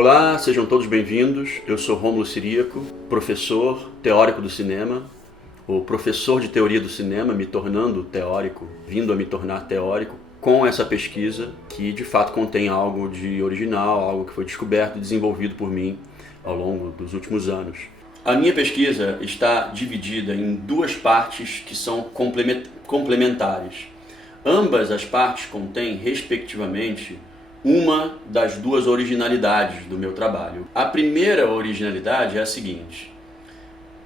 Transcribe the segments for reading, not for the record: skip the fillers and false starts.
Olá, sejam todos bem-vindos. Eu sou Rômulo Ciríaco, professor teórico do cinema, ou professor de teoria do cinema, me tornando teórico, vindo a me tornar teórico, com essa pesquisa que de fato contém algo de original, algo que foi descoberto e desenvolvido por mim ao longo dos últimos anos. A minha pesquisa está dividida em duas partes que são complementares. Ambas as partes contêm, respectivamente, uma das duas originalidades do meu trabalho. A primeira originalidade é a seguinte: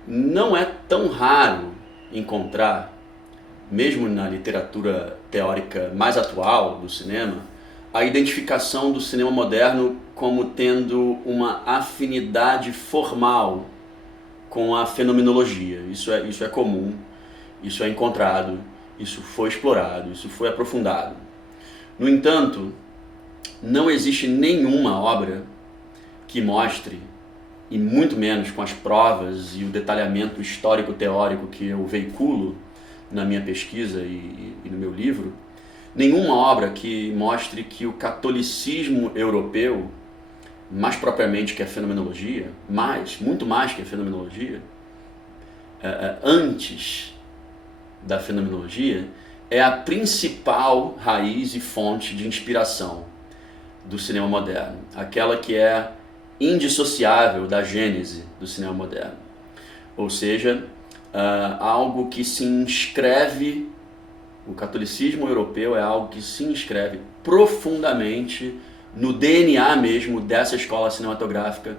não é tão raro encontrar, mesmo na literatura teórica mais atual do cinema, a identificação do cinema moderno como tendo uma afinidade formal com a fenomenologia. Isso é comum, isso é encontrado, isso foi explorado, isso foi aprofundado. No entanto, não existe nenhuma obra que mostre, e muito menos com as provas e o detalhamento histórico-teórico que eu veiculo na minha pesquisa e no meu livro, nenhuma obra que mostre que o catolicismo europeu, mais propriamente que a fenomenologia, muito mais que a fenomenologia, antes da fenomenologia, é a principal raiz e fonte de inspiração do cinema moderno, aquela que é indissociável da gênese do cinema moderno. Ou seja, algo que se inscreve, o catolicismo europeu é algo que se inscreve profundamente no DNA mesmo dessa escola cinematográfica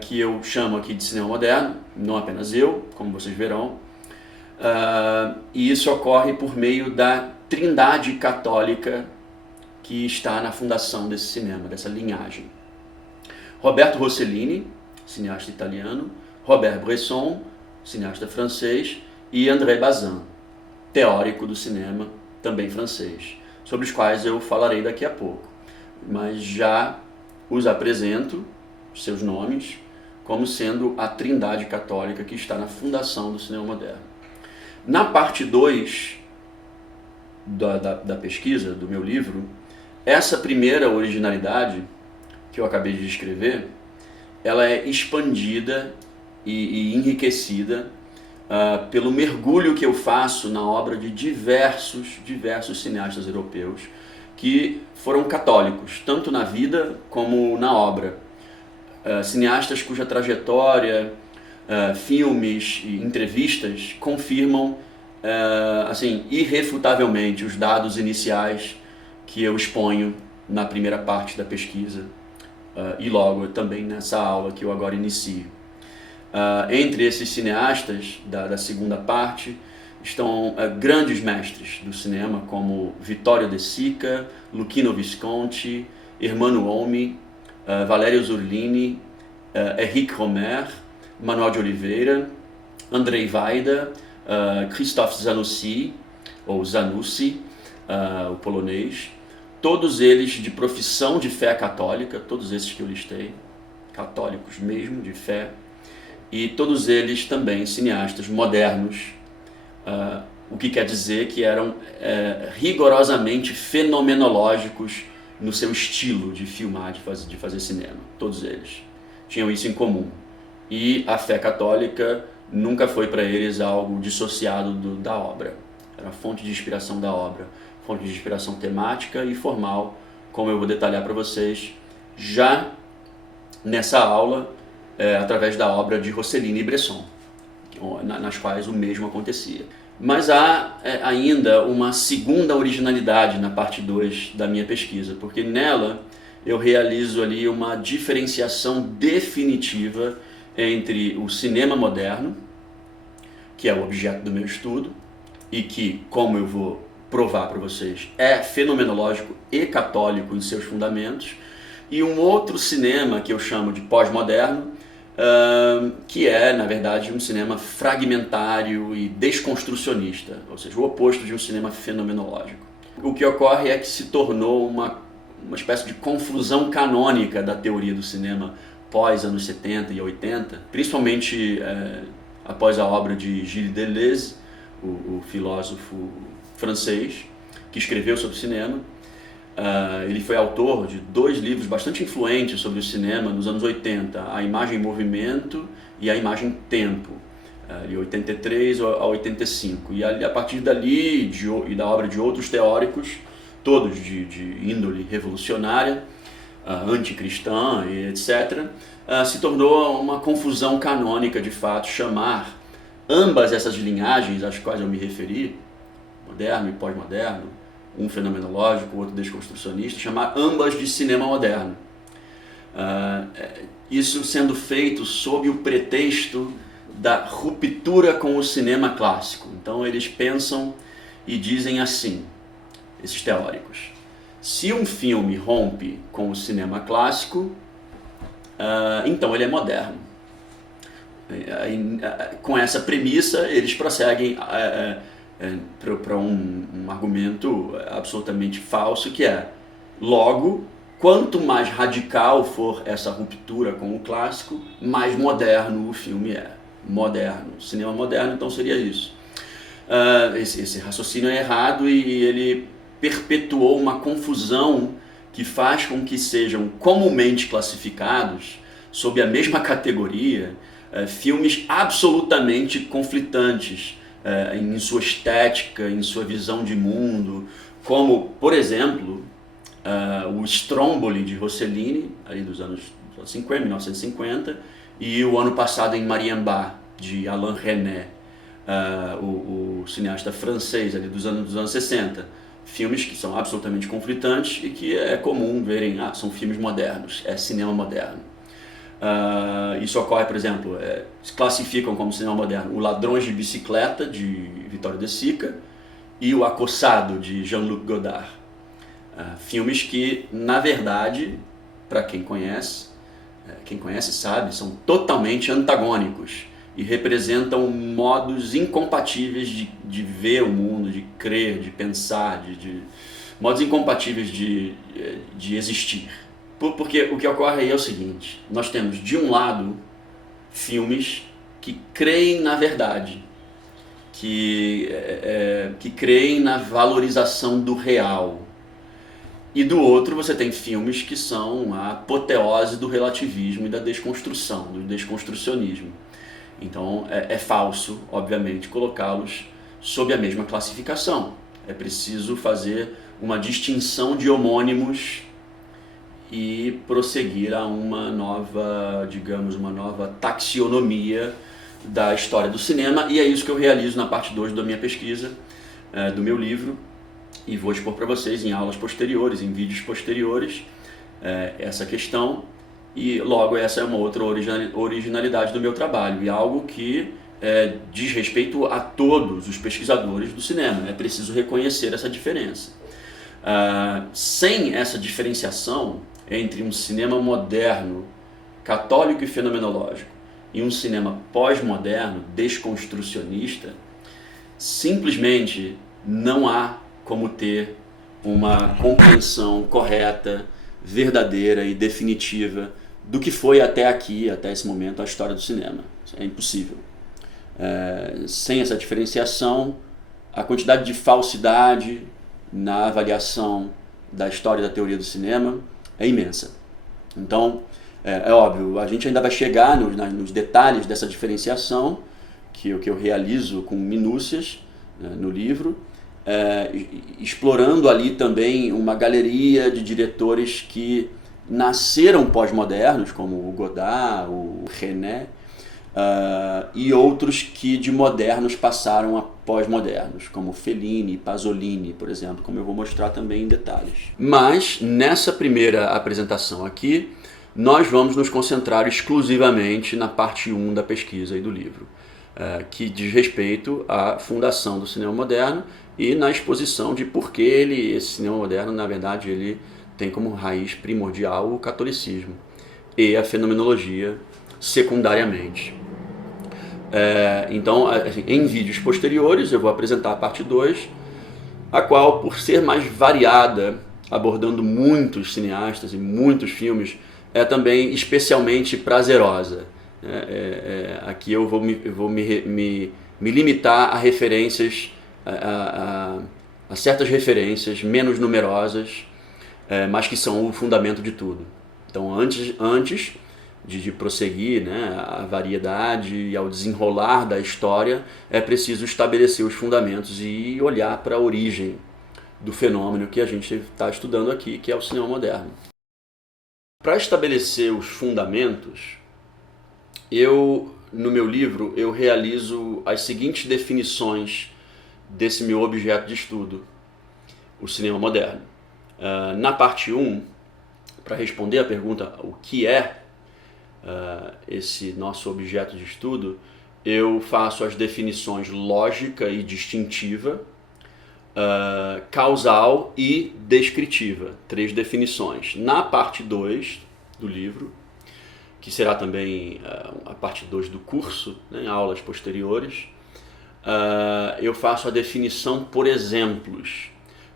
que eu chamo aqui de cinema moderno, não apenas eu, como vocês verão, e isso ocorre por meio da trindade católica que está na fundação desse cinema, dessa linhagem. Roberto Rossellini, cineasta italiano, Robert Bresson, cineasta francês, e André Bazin, teórico do cinema, também francês, sobre os quais eu falarei daqui a pouco. Mas já os apresento, seus nomes, como sendo a trindade católica que está na fundação do cinema moderno. Na parte 2 da pesquisa, do meu livro, essa primeira originalidade que eu acabei de descrever, ela é expandida e enriquecida pelo mergulho que eu faço na obra de diversos cineastas europeus que foram católicos, tanto na vida como na obra. Cineastas cuja trajetória, filmes e entrevistas confirmam irrefutavelmente os dados iniciais que eu exponho na primeira parte da pesquisa e logo também nessa aula que eu agora inicio. Entre esses cineastas da segunda parte estão grandes mestres do cinema como Vittorio De Sica, Luchino Visconti, Ermanno Olmi, Valerio Zurlini, Henrique Romer, Manuel de Oliveira, Andrzej Wajda, Krzysztof Zanussi, ou Zanussi, o polonês, todos eles de profissão de fé católica, todos esses que eu listei, católicos mesmo, de fé, e todos eles também cineastas modernos, o que quer dizer que eram rigorosamente fenomenológicos no seu estilo de filmar, de fazer cinema. Todos eles tinham isso em comum. E a fé católica nunca foi para eles algo dissociado da obra. Era a fonte de inspiração da obra, fonte de inspiração temática e formal, como eu vou detalhar para vocês já nessa aula, através da obra de Rossellini e Bresson, nas quais o mesmo acontecia. Mas há ainda uma segunda originalidade na parte 2 da minha pesquisa, porque nela eu realizo ali uma diferenciação definitiva entre o cinema moderno, que é o objeto do meu estudo, e que, como eu vou provar para vocês, é fenomenológico e católico em seus fundamentos, e um outro cinema que eu chamo de pós-moderno, que é, na verdade, um cinema fragmentário e desconstrucionista, ou seja, o oposto de um cinema fenomenológico. O que ocorre é que se tornou uma espécie de confusão canônica da teoria do cinema pós anos 70 e 80, principalmente após a obra de Gilles Deleuze, o filósofo francês, que escreveu sobre cinema, Ele foi autor de 2 livros bastante influentes sobre o cinema nos anos 80, A Imagem em Movimento e A Imagem Tempo, de 83 a 85. E a partir dali e da obra de outros teóricos, todos de índole revolucionária, anticristã e etc., se tornou uma confusão canônica de fato chamar ambas essas linhagens às quais eu me referi, moderno e pós-moderno, um fenomenológico, o outro desconstrucionista, chamar ambas de cinema moderno. Isso sendo feito sob o pretexto da ruptura com o cinema clássico. Então eles pensam e dizem assim, esses teóricos: se um filme rompe com o cinema clássico, então ele é moderno. Com essa premissa, eles prosseguem para um argumento absolutamente falso, que é: logo, quanto mais radical for essa ruptura com o clássico, mais moderno o filme é. Moderno, cinema moderno, então seria isso. Esse raciocínio é errado e ele perpetuou uma confusão que faz com que sejam comumente classificados sob a mesma categoria filmes absolutamente conflitantes em sua estética, em sua visão de mundo, como, por exemplo, o Stromboli de Rossellini, ali dos anos 50, 1950, e o ano passado em Marienbad, de Alain Resnais, o cineasta francês ali dos anos 60. Filmes que são absolutamente conflitantes e que é comum verem, são filmes modernos, é cinema moderno. Isso ocorre, por exemplo, se classificam como cinema moderno o Ladrões de Bicicleta, de Vittorio De Sica, e o Acossado, de Jean-Luc Godard. Filmes que, na verdade, para quem conhece sabe, são totalmente antagônicos e representam modos incompatíveis de ver o mundo, de crer, de pensar, modos incompatíveis de existir. Porque o que ocorre aí é o seguinte: nós temos, de um lado, filmes que creem na verdade, que creem na valorização do real. E do outro você tem filmes que são a apoteose do relativismo e da desconstrução, do desconstrucionismo. Então é falso, obviamente, colocá-los sob a mesma classificação. É preciso fazer uma distinção de homônimos e prosseguir a uma nova taxonomia da história do cinema, e é isso que eu realizo na parte 2 da minha pesquisa, do meu livro, e vou expor para vocês em aulas posteriores, em vídeos posteriores, essa questão, e logo essa é uma outra originalidade do meu trabalho, e algo que diz respeito a todos os pesquisadores do cinema. É preciso reconhecer essa diferença. Sem essa diferenciação entre um cinema moderno, católico e fenomenológico, e um cinema pós-moderno, desconstrucionista, simplesmente não há como ter uma compreensão correta, verdadeira e definitiva do que foi até aqui, até esse momento, a história do cinema. É impossível. Sem essa diferenciação, a quantidade de falsidade na avaliação da história da teoria do cinema é imensa. Então, é óbvio, a gente ainda vai chegar nos detalhes dessa diferenciação, que eu realizo com minúcias no livro, explorando ali também uma galeria de diretores que nasceram pós-modernos, como o Godard, o Resnais, e outros que de modernos passaram a pós-modernos, como Fellini, Pasolini, por exemplo, como eu vou mostrar também em detalhes. Mas, nessa primeira apresentação aqui, nós vamos nos concentrar exclusivamente na parte 1 da pesquisa e do livro, que diz respeito à fundação do cinema moderno e na exposição de por que esse cinema moderno, na verdade, ele tem como raiz primordial o catolicismo e a fenomenologia secundariamente. Então, em vídeos posteriores, eu vou apresentar a parte 2, a qual, por ser mais variada, abordando muitos cineastas e muitos filmes, é também especialmente prazerosa. Aqui eu vou me limitar a referências, a certas referências menos numerosas, mas que são o fundamento de tudo. Então, antes de prosseguir, né, a variedade e ao desenrolar da história, é preciso estabelecer os fundamentos e olhar para a origem do fenômeno que a gente está estudando aqui, que é o cinema moderno. Para estabelecer os fundamentos, no meu livro, eu realizo as seguintes definições desse meu objeto de estudo, o cinema moderno. Na parte 1, para responder a pergunta o que é esse nosso objeto de estudo, eu faço as definições lógica e distintiva, causal e descritiva, 3 definições. Na parte 2 do livro, que será também a parte 2 do curso, né, em aulas posteriores, eu faço a definição por exemplos,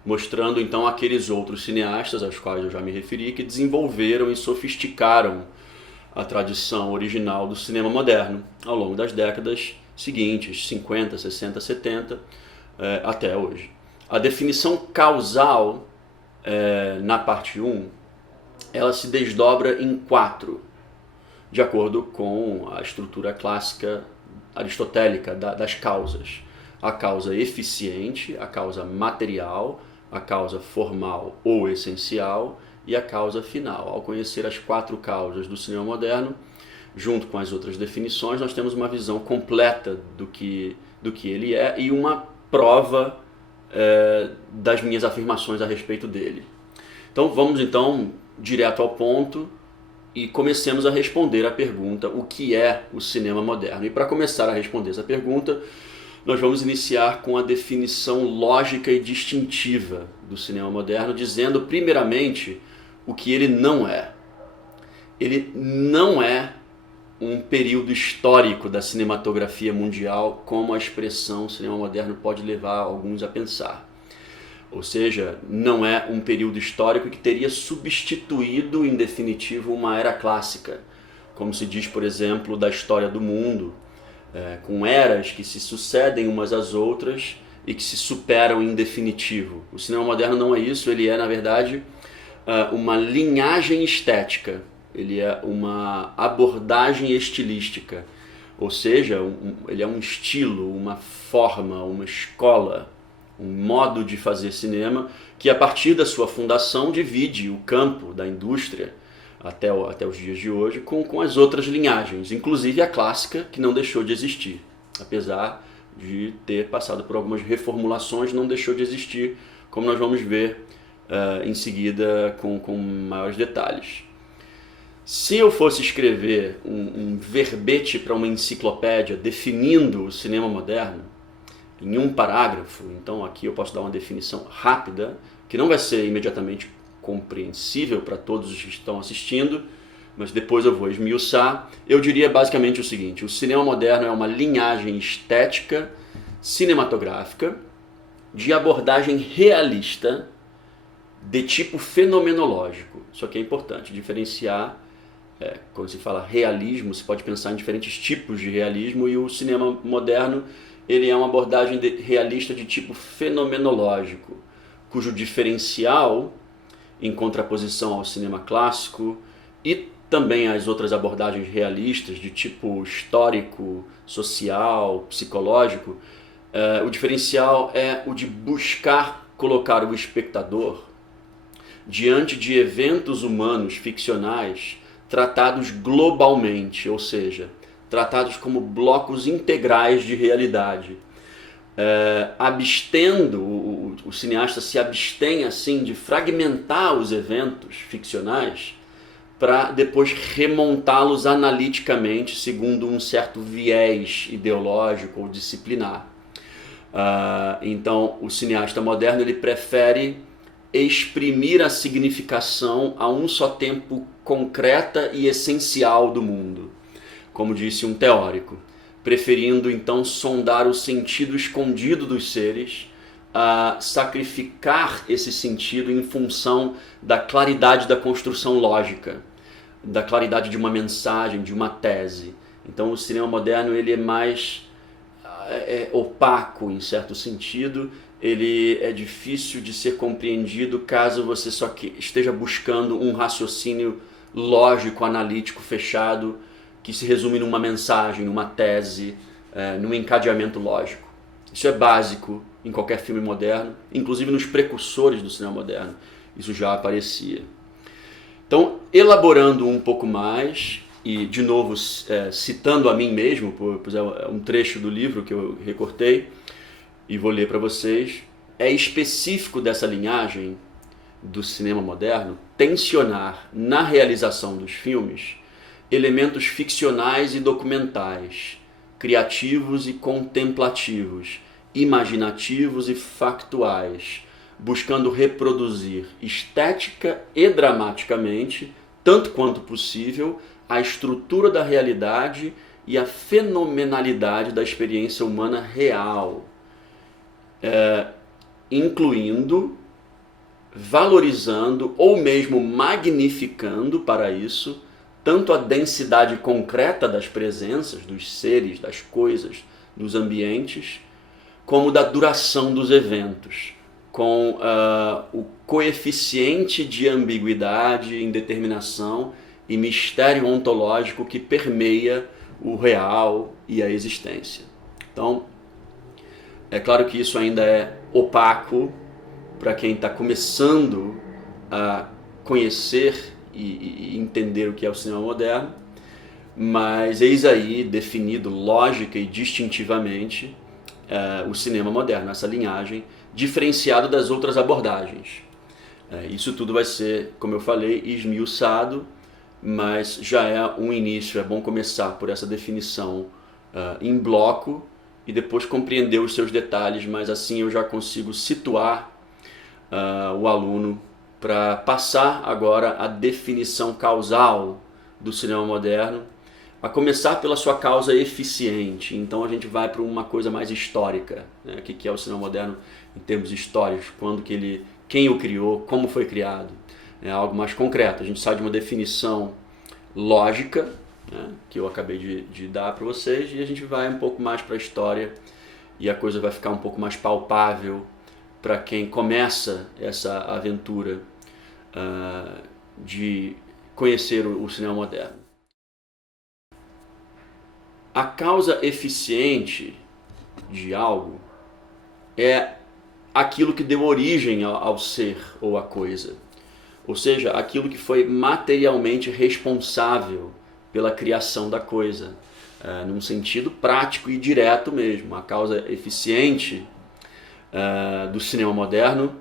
mostrando então aqueles outros cineastas aos quais eu já me referi, que desenvolveram e sofisticaram a tradição original do cinema moderno ao longo das décadas seguintes, 50, 60, 70, até hoje. A definição causal, na parte 1, ela se desdobra em 4, de acordo com a estrutura clássica aristotélica das causas. A causa eficiente, a causa material, a causa formal ou essencial e a causa final. Ao conhecer as 4 causas do cinema moderno, junto com as outras definições, nós temos uma visão completa do que ele é e uma prova das minhas afirmações a respeito dele. Então vamos direto ao ponto e comecemos a responder a pergunta: o que é o cinema moderno? E para começar a responder essa pergunta, nós vamos iniciar com a definição lógica e distintiva do cinema moderno, dizendo primeiramente o que ele não é. Ele não é um período histórico da cinematografia mundial, como a expressão cinema moderno pode levar alguns a pensar. Ou seja, não é um período histórico que teria substituído, em definitivo, uma era clássica, como se diz, por exemplo, da história do mundo, com eras que se sucedem umas às outras e que se superam em definitivo. O cinema moderno não é isso, ele é, na verdade, uma linhagem estética, ele é uma abordagem estilística, ou seja, ele é um estilo, uma forma, uma escola, um modo de fazer cinema que, a partir da sua fundação, divide o campo da indústria até os dias de hoje com as outras linhagens, inclusive a clássica, que não deixou de existir. Apesar de ter passado por algumas reformulações, não deixou de existir, como nós vamos ver em seguida com maiores detalhes. Se eu fosse escrever um verbete para uma enciclopédia definindo o cinema moderno, em um parágrafo, então aqui eu posso dar uma definição rápida, que não vai ser imediatamente compreensível para todos os que estão assistindo, mas depois eu vou esmiuçar. Eu diria basicamente o seguinte: o cinema moderno é uma linhagem estética, cinematográfica, de abordagem realista, de tipo fenomenológico. Isso aqui é importante, diferenciar. Quando se fala realismo, se pode pensar em diferentes tipos de realismo, e o cinema moderno ele é uma abordagem realista de tipo fenomenológico, cujo diferencial, em contraposição ao cinema clássico e também às outras abordagens realistas de tipo histórico, social, psicológico, o diferencial é o de buscar colocar o espectador diante de eventos humanos ficcionais tratados globalmente, ou seja, tratados como blocos integrais de realidade. O cineasta se abstém assim de fragmentar os eventos ficcionais para depois remontá-los analiticamente segundo um certo viés ideológico ou disciplinar. Então, o cineasta moderno ele prefere exprimir a significação a um só tempo concreta e essencial do mundo, como disse um teórico, preferindo então sondar o sentido escondido dos seres, a sacrificar esse sentido em função da claridade da construção lógica, da claridade de uma mensagem, de uma tese. Então o cinema moderno ele é mais é opaco em certo sentido, ele é difícil de ser compreendido caso você só esteja buscando um raciocínio lógico, analítico, fechado, que se resume numa mensagem, numa tese, num encadeamento lógico. Isso é básico em qualquer filme moderno, inclusive nos precursores do cinema moderno, isso já aparecia. Então, elaborando um pouco mais, e de novo citando a mim mesmo, pois é um trecho do livro que eu recortei e vou ler para vocês, é específico dessa linhagem do cinema moderno tensionar na realização dos filmes elementos ficcionais e documentais, criativos e contemplativos, imaginativos e factuais, buscando reproduzir estética e dramaticamente, tanto quanto possível, a estrutura da realidade e a fenomenalidade da experiência humana real, incluindo, valorizando ou mesmo magnificando para isso tanto a densidade concreta das presenças, dos seres, das coisas, dos ambientes, como da duração dos eventos, com o coeficiente de ambiguidade, indeterminação e mistério ontológico que permeia o real e a existência. Então, é claro que isso ainda é opaco para quem está começando a conhecer e entender o que é o cinema moderno, mas eis aí definido lógica e distintivamente o cinema moderno, essa linhagem diferenciada das outras abordagens. Isso tudo vai ser, como eu falei, esmiuçado, mas já é um início, é bom começar por essa definição em bloco e depois compreender os seus detalhes, mas assim eu já consigo situar o aluno para passar agora a definição causal do cinema moderno, a começar pela sua causa eficiente. Então a gente vai para uma coisa mais histórica, né? O que é o cinema moderno em termos históricos, quem o criou, como foi criado, é algo mais concreto. A gente sai de uma definição lógica, né, que eu acabei de dar para vocês, e a gente vai um pouco mais para a história e a coisa vai ficar um pouco mais palpável para quem começa essa aventura de conhecer o cinema moderno. A causa eficiente de algo é aquilo que deu origem ao ser ou à coisa, ou seja, aquilo que foi materialmente responsável pela criação da coisa, num sentido prático e direto mesmo. A causa eficiente do cinema moderno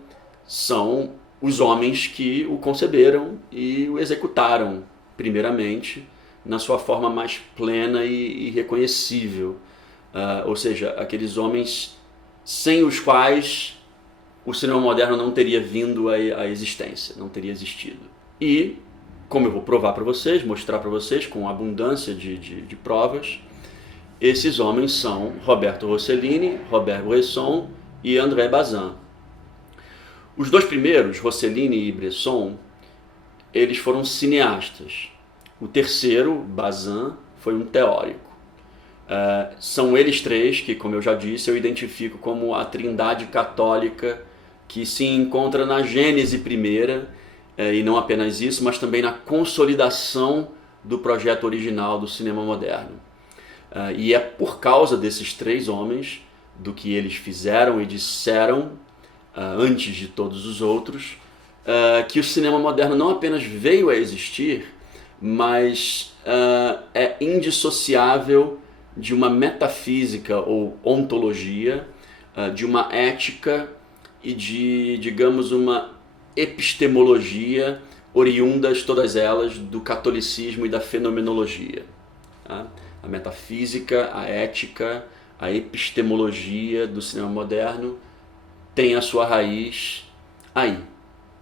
são os homens que o conceberam e o executaram, primeiramente, na sua forma mais plena e reconhecível. Ou seja, aqueles homens sem os quais o cinema moderno não teria vindo à existência, não teria existido. E, como eu vou provar para vocês, mostrar para vocês com abundância de provas, esses homens são Roberto Rossellini, Robert Bresson e André Bazin. Os dois primeiros, Rossellini e Bresson, eles foram cineastas. O terceiro, Bazin, foi um teórico. São eles três que, como eu já disse, eu identifico como a trindade católica que se encontra na Gênese primeira, e não apenas isso, mas também na consolidação do projeto original do cinema moderno. E é por causa desses três homens, do que eles fizeram e disseram antes de todos os outros, que o cinema moderno não apenas veio a existir, mas é indissociável de uma metafísica ou ontologia, de uma ética e de, digamos, uma epistemologia oriundas todas elas do catolicismo e da fenomenologia. A metafísica, a ética, a epistemologia do cinema moderno tem a sua raiz aí,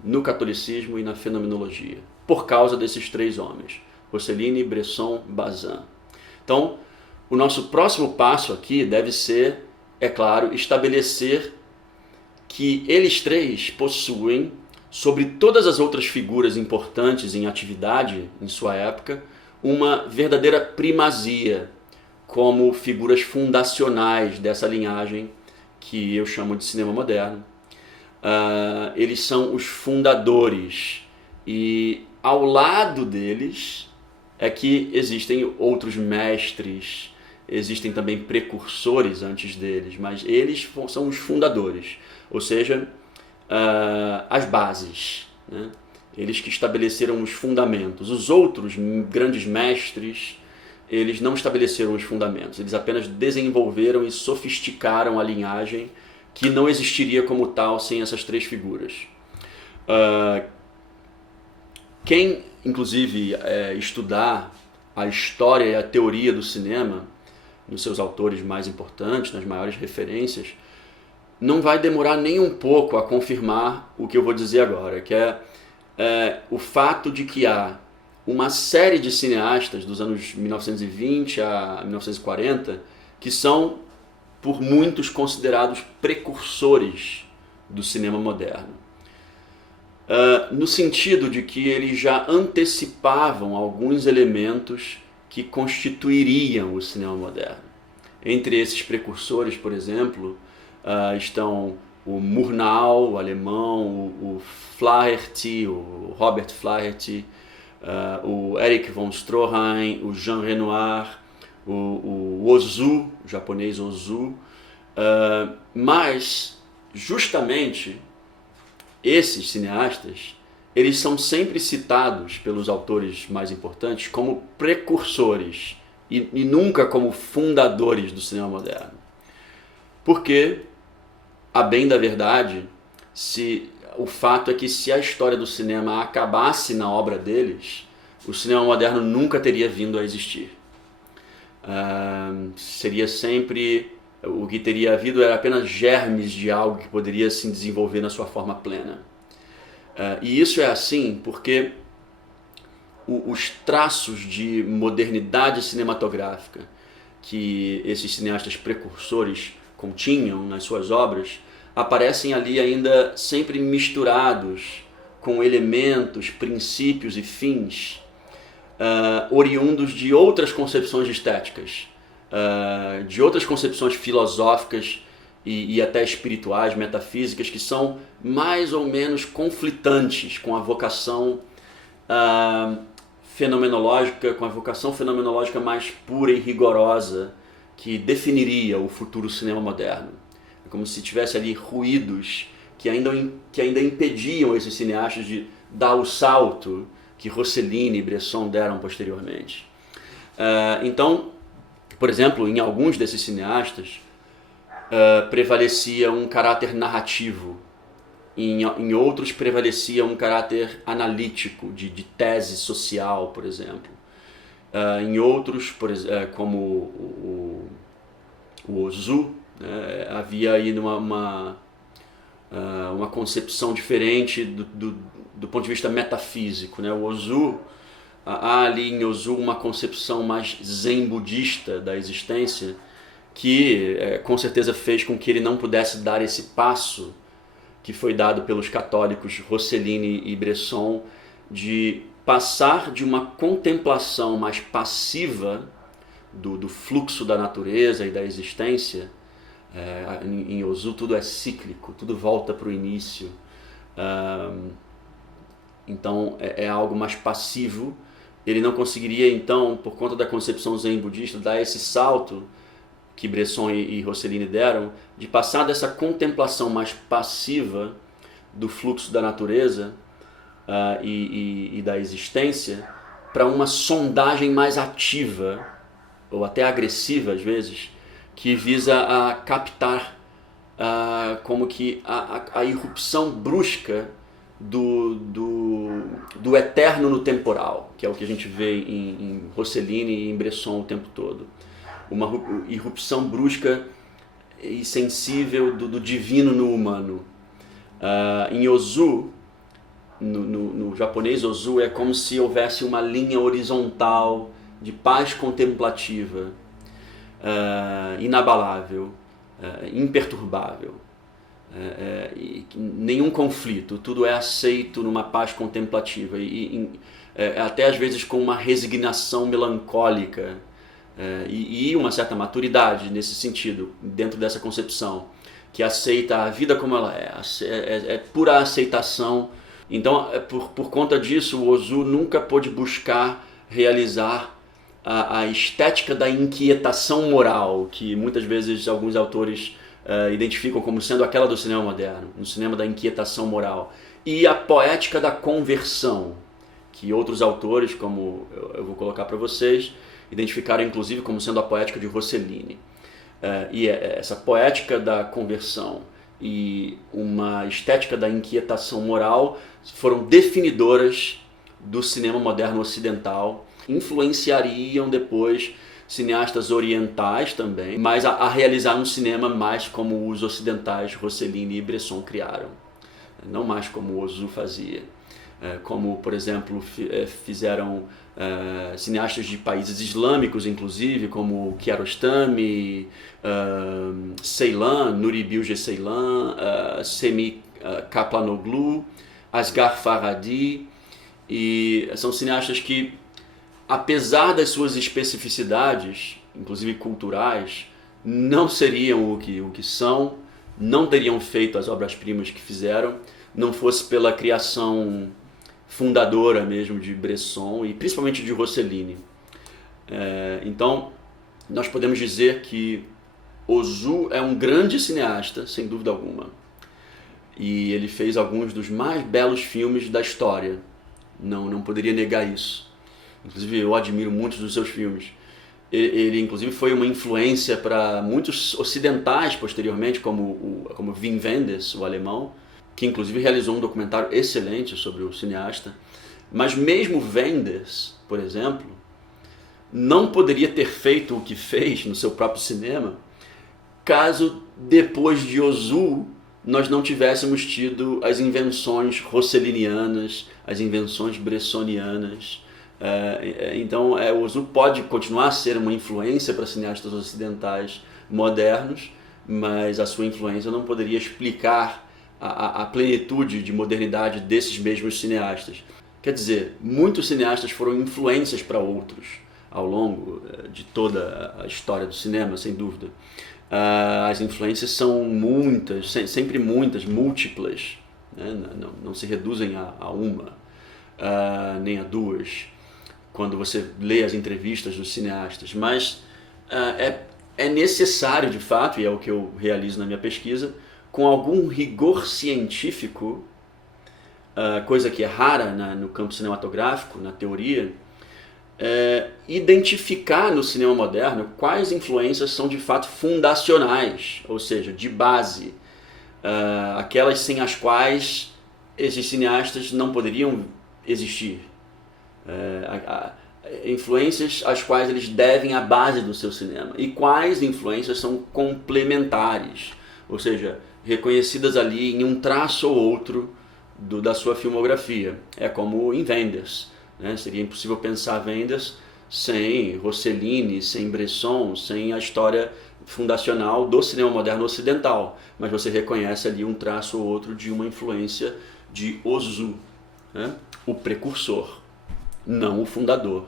no catolicismo e na fenomenologia, por causa desses três homens, Rossellini, Bresson, Bazin. Então, o nosso próximo passo aqui deve ser, é claro, estabelecer que eles três possuem, sobre todas as outras figuras importantes em atividade em sua época, uma verdadeira primazia, como figuras fundacionais dessa linhagem que eu chamo de cinema moderno. Eles são os fundadores, e ao lado deles é que existem outros mestres, existem também precursores antes deles, mas eles são os fundadores, ou seja, as bases, né? Eles que estabeleceram os fundamentos. Os outros grandes mestres, eles não estabeleceram os fundamentos, eles apenas desenvolveram e sofisticaram a linhagem que não existiria como tal sem essas três figuras. Quem, inclusive, estudar a história e a teoria do cinema, nos seus autores mais importantes, nas maiores referências, não vai demorar nem um pouco a confirmar o que eu vou dizer agora, que é o fato de que há uma série de cineastas dos anos 1920 a 1940 que são, por muitos, considerados precursores do cinema moderno. No sentido de que eles já antecipavam alguns elementos que constituiriam o cinema moderno. Entre esses precursores, por exemplo, estão o Murnau, o alemão, o Flaherty, o Robert Flaherty, o Erich von Stroheim, o Jean Renoir, o Ozu, o japonês Ozu, mas justamente esses cineastas, eles são sempre citados pelos autores mais importantes como precursores e nunca como fundadores do cinema moderno. Porque, a bem da verdade, o fato é que se a história do cinema acabasse na obra deles, o cinema moderno nunca teria vindo a existir. Seria sempre, o que teria havido era apenas germes de algo que poderia se desenvolver na sua forma plena. E isso é assim porque os traços de modernidade cinematográfica que esses cineastas precursores continham nas suas obras aparecem ali ainda sempre misturados com elementos, princípios e fins oriundos de outras concepções estéticas, de outras concepções filosóficas e até espirituais, metafísicas, que são mais ou menos conflitantes com a vocação fenomenológica, com a vocação fenomenológica mais pura e rigorosa que definiria o futuro cinema moderno. É como se tivesse ali ruídos que ainda impediam esses cineastas de dar o salto que Rossellini e Bresson deram posteriormente. Então, por exemplo, em alguns desses cineastas prevalecia um caráter narrativo, em outros prevalecia um caráter analítico, de tese social, por exemplo. Em outros, como o Ozu, havia aí uma concepção diferente do ponto de vista metafísico, né? O Ozu, há ali em Ozu uma concepção mais zen budista da existência que com certeza fez com que ele não pudesse dar esse passo que foi dado pelos católicos Rossellini e Bresson, de passar de uma contemplação mais passiva do fluxo da natureza e da existência. Em Ozu tudo é cíclico, tudo volta para o início. Então é algo mais passivo. Ele não conseguiria, então, por conta da concepção zen budista, dar esse salto que Bresson e Rossellini deram, de passar dessa contemplação mais passiva do fluxo da natureza e da existência para uma sondagem mais ativa, ou até agressiva às vezes, que visa a captar como que a irrupção brusca do eterno no temporal, que é o que a gente vê em Rossellini e em Bresson o tempo todo. Uma irrupção brusca e sensível do divino no humano. Em Ozu, no japonês Ozu, é como se houvesse uma linha horizontal de paz contemplativa, inabalável, imperturbável. Nenhum conflito, tudo é aceito numa paz contemplativa, até às vezes com uma resignação melancólica e uma certa maturidade nesse sentido, dentro dessa concepção, que aceita a vida como ela é pura aceitação. Então, por conta disso, o Ozu nunca pôde buscar realizar a estética da inquietação moral, que muitas vezes alguns autores identificam como sendo aquela do cinema moderno, no cinema da inquietação moral, e a poética da conversão, que outros autores, como eu vou colocar para vocês, identificaram inclusive como sendo a poética de Rossellini. E essa poética da conversão e uma estética da inquietação moral foram definidoras do cinema moderno ocidental, influenciariam depois cineastas orientais também, mas a realizar um cinema mais como os ocidentais Rossellini e Bresson criaram, não mais como o Ozu fazia. Como, por exemplo, fizeram cineastas de países islâmicos, inclusive, como Kiarostami, Ceylan, Nuri Bilge Ceylan, Semih Kaplanoglu, Asghar Farhadi, e são cineastas que, apesar das suas especificidades, inclusive culturais, não seriam o que são, não teriam feito as obras-primas que fizeram, não fosse pela criação fundadora mesmo de Bresson e principalmente de Rossellini. Então, nós podemos dizer que Ozu é um grande cineasta, sem dúvida alguma, e ele fez alguns dos mais belos filmes da história, não poderia negar isso. Inclusive, eu admiro muitos dos seus filmes. Ele inclusive, foi uma influência para muitos ocidentais posteriormente, como Wim Wenders, o alemão, que inclusive realizou um documentário excelente sobre o cineasta. Mas mesmo Wenders, por exemplo, não poderia ter feito o que fez no seu próprio cinema caso depois de Ozu nós não tivéssemos tido as invenções rossellinianas, as invenções bressonianas. Então o Ozu pode continuar a ser uma influência para cineastas ocidentais modernos, mas a sua influência não poderia explicar a plenitude de modernidade desses mesmos cineastas. Quer dizer, muitos cineastas foram influências para outros ao longo de toda a história do cinema, sem dúvida. As influências são muitas, sempre muitas, múltiplas, né? Não se reduzem a uma, nem a duas, quando você lê as entrevistas dos cineastas, mas é necessário de fato, e é o que eu realizo na minha pesquisa, com algum rigor científico, coisa que é rara no campo cinematográfico, na teoria, identificar no cinema moderno quais influências são de fato fundacionais, ou seja, de base, aquelas sem as quais esses cineastas não poderiam existir, influências às quais eles devem a base do seu cinema, e quais influências são complementares, ou seja, reconhecidas ali em um traço ou outro da sua filmografia. É como em Wenders, né? Seria impossível pensar Wenders sem Rossellini, sem Bresson, sem a história fundacional do cinema moderno ocidental, mas você reconhece ali um traço ou outro de uma influência de Ozu, né? O precursor, não o fundador.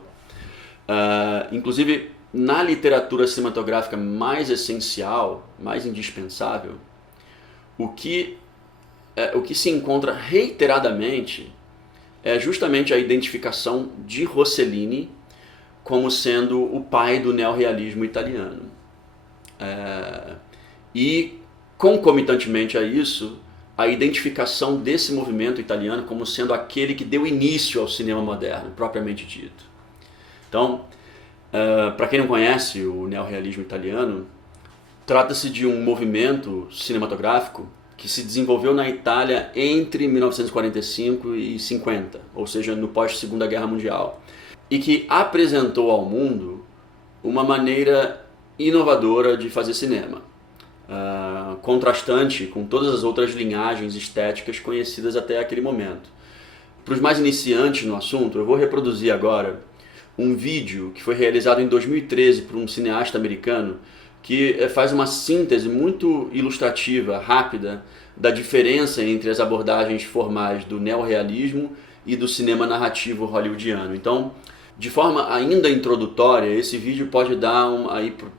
Inclusive, na literatura cinematográfica mais essencial, mais indispensável, o que se encontra reiteradamente é justamente a identificação de Rossellini como sendo o pai do neorrealismo italiano. E, concomitantemente a isso, a identificação desse movimento italiano como sendo aquele que deu início ao cinema moderno, propriamente dito. Então, para quem não conhece o neorrealismo italiano, trata-se de um movimento cinematográfico que se desenvolveu na Itália entre 1945 e 50, ou seja, no pós-Segunda Guerra Mundial, e que apresentou ao mundo uma maneira inovadora de fazer cinema, contrastante com todas as outras linhagens estéticas conhecidas até aquele momento. Para os mais iniciantes no assunto, eu vou reproduzir agora um vídeo que foi realizado em 2013 por um cineasta americano que faz uma síntese muito ilustrativa, rápida, da diferença entre as abordagens formais do neorrealismo e do cinema narrativo hollywoodiano. Então, De forma ainda introdutória, esse vídeo pode dar,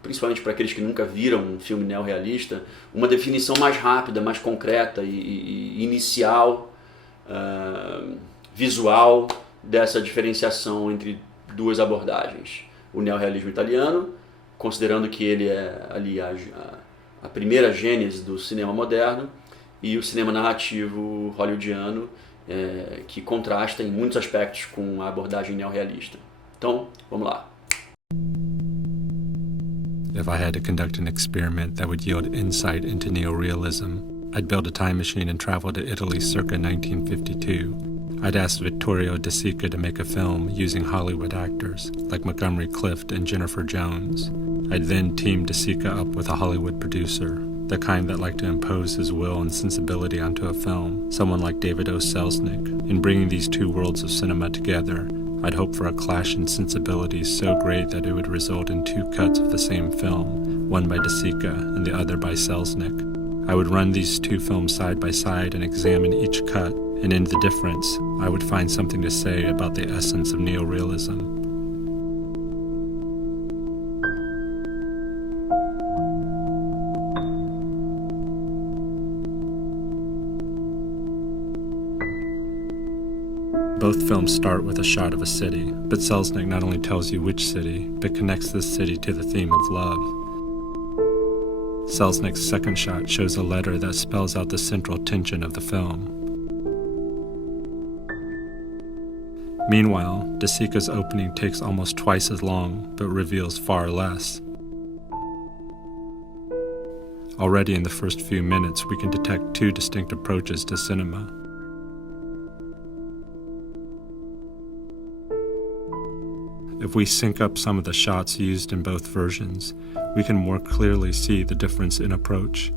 principalmente para aqueles que nunca viram um filme neorrealista, uma definição mais rápida, mais concreta e inicial, visual, dessa diferenciação entre duas abordagens. O neorrealismo italiano, considerando que ele é ali a primeira gênese do cinema moderno, e o cinema narrativo hollywoodiano, que contrasta em muitos aspectos com a abordagem neorrealista. Então, vamos lá. If I had to conduct an experiment that would yield insight into neorealism, I'd build a time machine and travel to Italy circa 1952. I'd ask Vittorio De Sica to make a film using Hollywood actors like Montgomery Clift and Jennifer Jones. I'd then team De Sica up with a Hollywood producer, the kind that liked to impose his will and sensibility onto a film, someone like David O. Selznick. In bringing these two worlds of cinema together, I'd hope for a clash in sensibilities so great that it would result in two cuts of the same film, one by De Sica and the other by Selznick. I would run these two films side by side and examine each cut, and in the difference, I would find something to say about the essence of neorealism. Both films start with a shot of a city, but Selznick not only tells you which city, but connects this city to the theme of love. Selznick's second shot shows a letter that spells out the central tension of the film. Meanwhile, De Sica's opening takes almost twice as long, but reveals far less. Already in the first few minutes, we can detect two distinct approaches to cinema. If we sync up some of the shots used in both versions, we can more clearly see the difference in approach.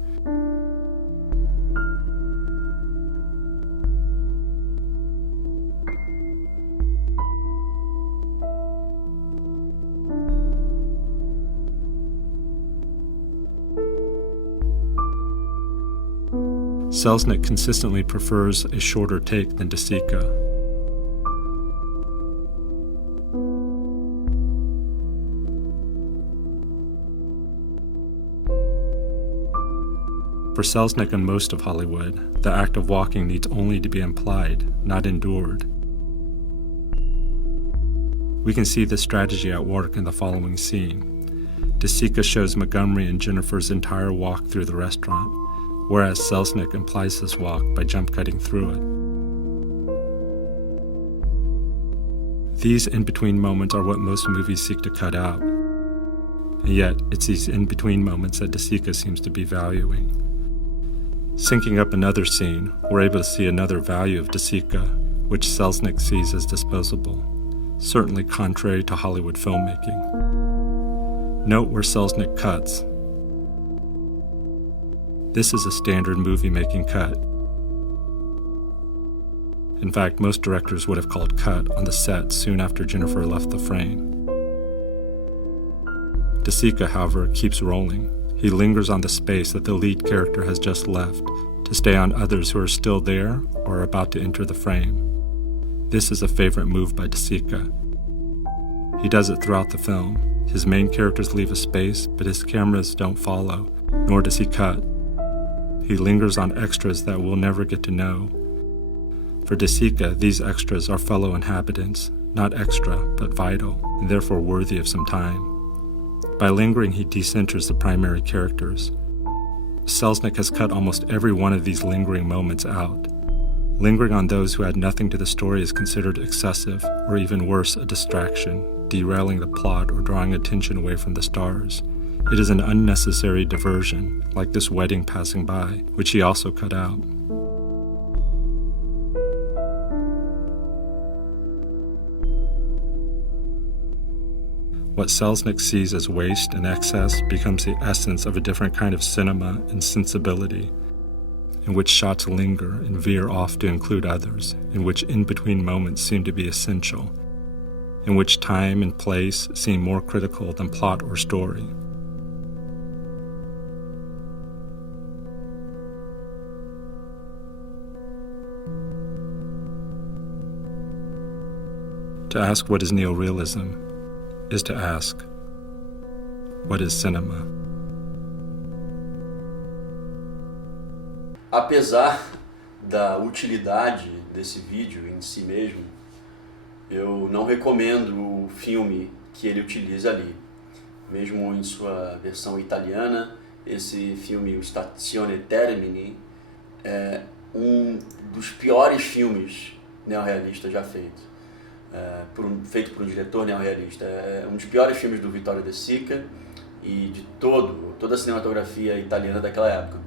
Selznick consistently prefers a shorter take than De Sica. For Selznick and most of Hollywood, the act of walking needs only to be implied, not endured. We can see this strategy at work in the following scene. De Sica shows Montgomery and Jennifer's entire walk through the restaurant, whereas Selznick implies this walk by jump-cutting through it. These in-between moments are what most movies seek to cut out, and yet it's these in-between moments that De Sica seems to be valuing. Syncing up another scene, we're able to see another value of De Sica, which Selznick sees as disposable, certainly contrary to Hollywood filmmaking. Note where Selznick cuts. This is a standard movie-making cut. In fact, most directors would have called cut on the set soon after Jennifer left the frame. De Sica, however, keeps rolling. He lingers on the space that the lead character has just left to stay on others who are still there or are about to enter the frame. This is a favorite move by De Sica. He does it throughout the film. His main characters leave a space, but his cameras don't follow, nor does he cut. He lingers on extras that we'll never get to know. For De Sica, these extras are fellow inhabitants, not extra, but vital, and therefore worthy of some time. By lingering, he decenters the primary characters. Selznick has cut almost every one of these lingering moments out. Lingering on those who add nothing to the story is considered excessive, or even worse, a distraction, derailing the plot or drawing attention away from the stars. It is an unnecessary diversion, like this wedding passing by, which he also cut out. What Selznick sees as waste and excess becomes the essence of a different kind of cinema and sensibility, in which shots linger and veer off to include others, in which in-between moments seem to be essential, in which time and place seem more critical than plot or story. To ask what is neorealism is to ask, what is cinema? Apesar da utilidade desse vídeo em si mesmo, eu não recomendo o filme que ele utiliza ali. Mesmo em sua versão italiana, esse filme, o Stazione Termini, é um dos piores filmes neorrealistas já feitos. Feito por um diretor neorrealista. É um dos piores filmes do Vittorio De Sica e de toda a cinematografia italiana daquela época.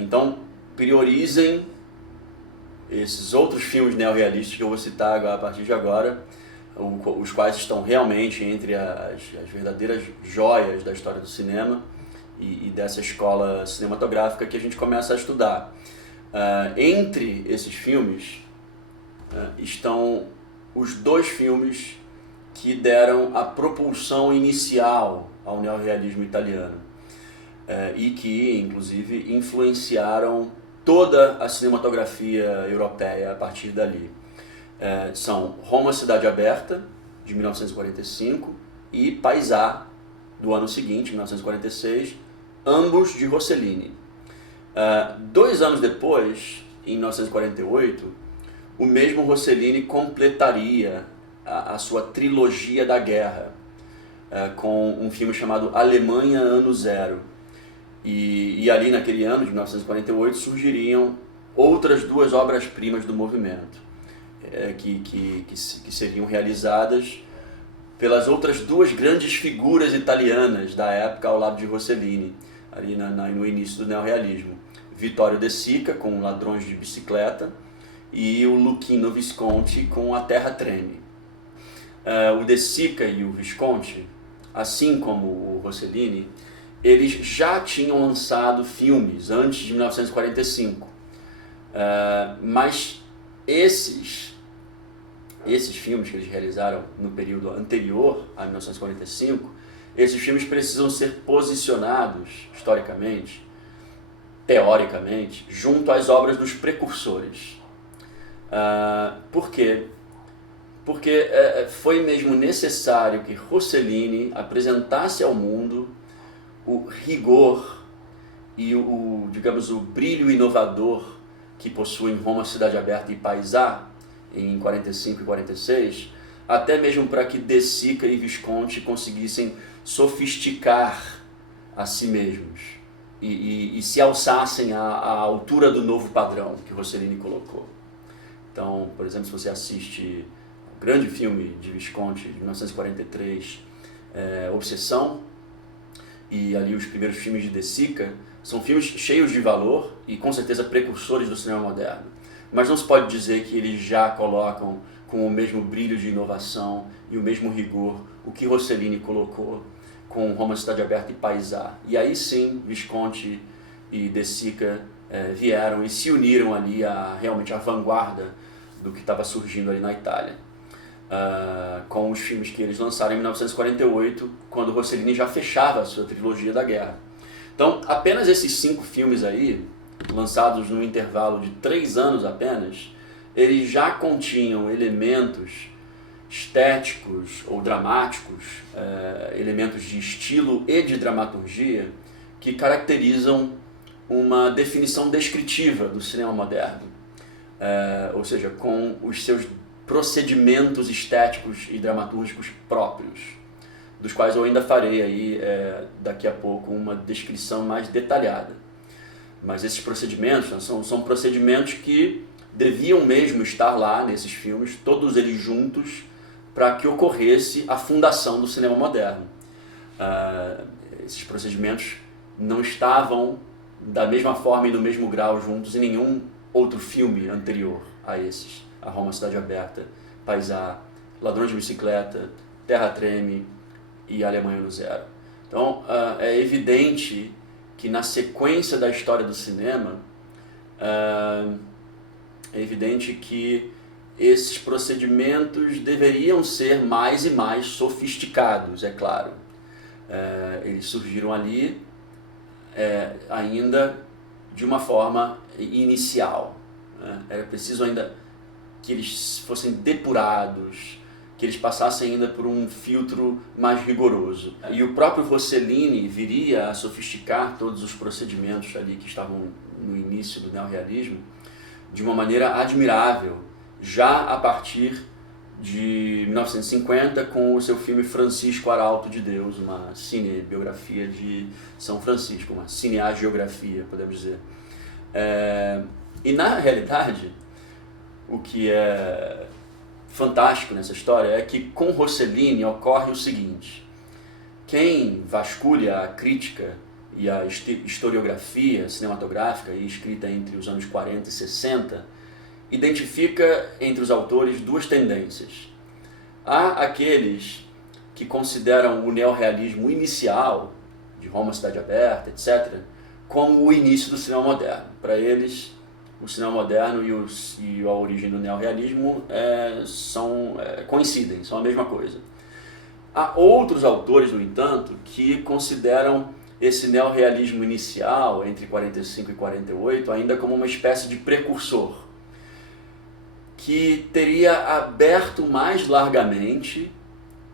Então, priorizem esses outros filmes neorrealistas que eu vou citar agora, a partir de agora, os quais estão realmente entre as verdadeiras joias da história do cinema e dessa escola cinematográfica que a gente começa a estudar. Entre esses filmes estão os dois filmes que deram a propulsão inicial ao neorrealismo italiano e que, inclusive, influenciaram toda a cinematografia europeia a partir dali. São Roma, Cidade Aberta, de 1945, e Paesà, do ano seguinte, 1946, ambos de Rossellini. 2 anos depois, em 1948, o mesmo Rossellini completaria a sua trilogia da guerra com um filme chamado Alemanha Ano Zero. E ali naquele ano, de 1948, surgiriam outras 2 obras-primas do movimento, que seriam realizadas pelas outras 2 grandes figuras italianas da época ao lado de Rossellini, ali no início do neorrealismo. Vittorio De Sica, com Ladrões de Bicicleta, e o Luchino Visconti com A Terra Treme. O De Sica e o Visconti, assim como o Rossellini, eles já tinham lançado filmes antes de 1945, mas esses filmes que eles realizaram no período anterior a 1945, esses filmes precisam ser posicionados historicamente, teoricamente, junto às obras dos precursores. Por quê? Porque foi mesmo necessário que Rossellini apresentasse ao mundo o rigor e digamos, o brilho inovador que possuem Roma, Cidade Aberta e Paesà em 45 e 46, até mesmo para que De Sica e Visconti conseguissem sofisticar a si mesmos e se alçassem à altura do novo padrão que Rossellini colocou. Então, por exemplo, se você assiste o grande filme de Visconti, de 1943, Obsessão, e ali os primeiros filmes de De Sica, são filmes cheios de valor e com certeza precursores do cinema moderno. Mas não se pode dizer que eles já colocam com o mesmo brilho de inovação e o mesmo rigor o que Rossellini colocou com Roma, Cidade Aberta e Paesà. E aí sim, Visconti e De Sica vieram e se uniram ali realmente à vanguarda do que estava surgindo ali na Itália. Com os filmes que eles lançaram em 1948, quando Rossellini já fechava a sua trilogia da guerra. Então, apenas esses 5 filmes aí, lançados num intervalo de 3 anos apenas, eles já continham elementos estéticos ou dramáticos, elementos de estilo e de dramaturgia que caracterizam uma definição descritiva do cinema moderno, ou seja, com os seus procedimentos estéticos e dramatúrgicos próprios, dos quais eu ainda farei aí, daqui a pouco uma descrição mais detalhada. Mas esses procedimentos são procedimentos que deviam mesmo estar lá nesses filmes, todos eles juntos, para que ocorresse a fundação do cinema moderno. Esses procedimentos não estavam da mesma forma e no mesmo grau juntos em nenhum outro filme anterior a esses. A Roma, Cidade Aberta, Paesà, Ladrões de Bicicleta, Terra Treme e Alemanha Ano Zero. Então, é evidente que na sequência da história do cinema, é evidente que esses procedimentos deveriam ser mais e mais sofisticados, é claro. Eles surgiram ali ainda de uma forma inicial. Era preciso ainda que eles fossem depurados, que eles passassem ainda por um filtro mais rigoroso. E o próprio Rossellini viria a sofisticar todos os procedimentos ali que estavam no início do neorrealismo de uma maneira admirável, já a partir de 1950, com o seu filme Francisco Arauto de Deus, uma cinebiografia de São Francisco, uma cineagiografia, podemos dizer. E na realidade, o que é fantástico nessa história é que com Rossellini ocorre o seguinte: quem vasculha a crítica e a historiografia cinematográfica e escrita entre os anos 40 e 60, identifica entre os autores duas tendências. Há aqueles que consideram o neorrealismo inicial, de Roma, Cidade Aberta, etc., como o início do cinema moderno. Para eles, o cinema moderno e a origem do neorrealismo coincidem, são a mesma coisa. Há outros autores, no entanto, que consideram esse neorrealismo inicial, entre 45 e 48, ainda como uma espécie de precursor, que teria aberto mais largamente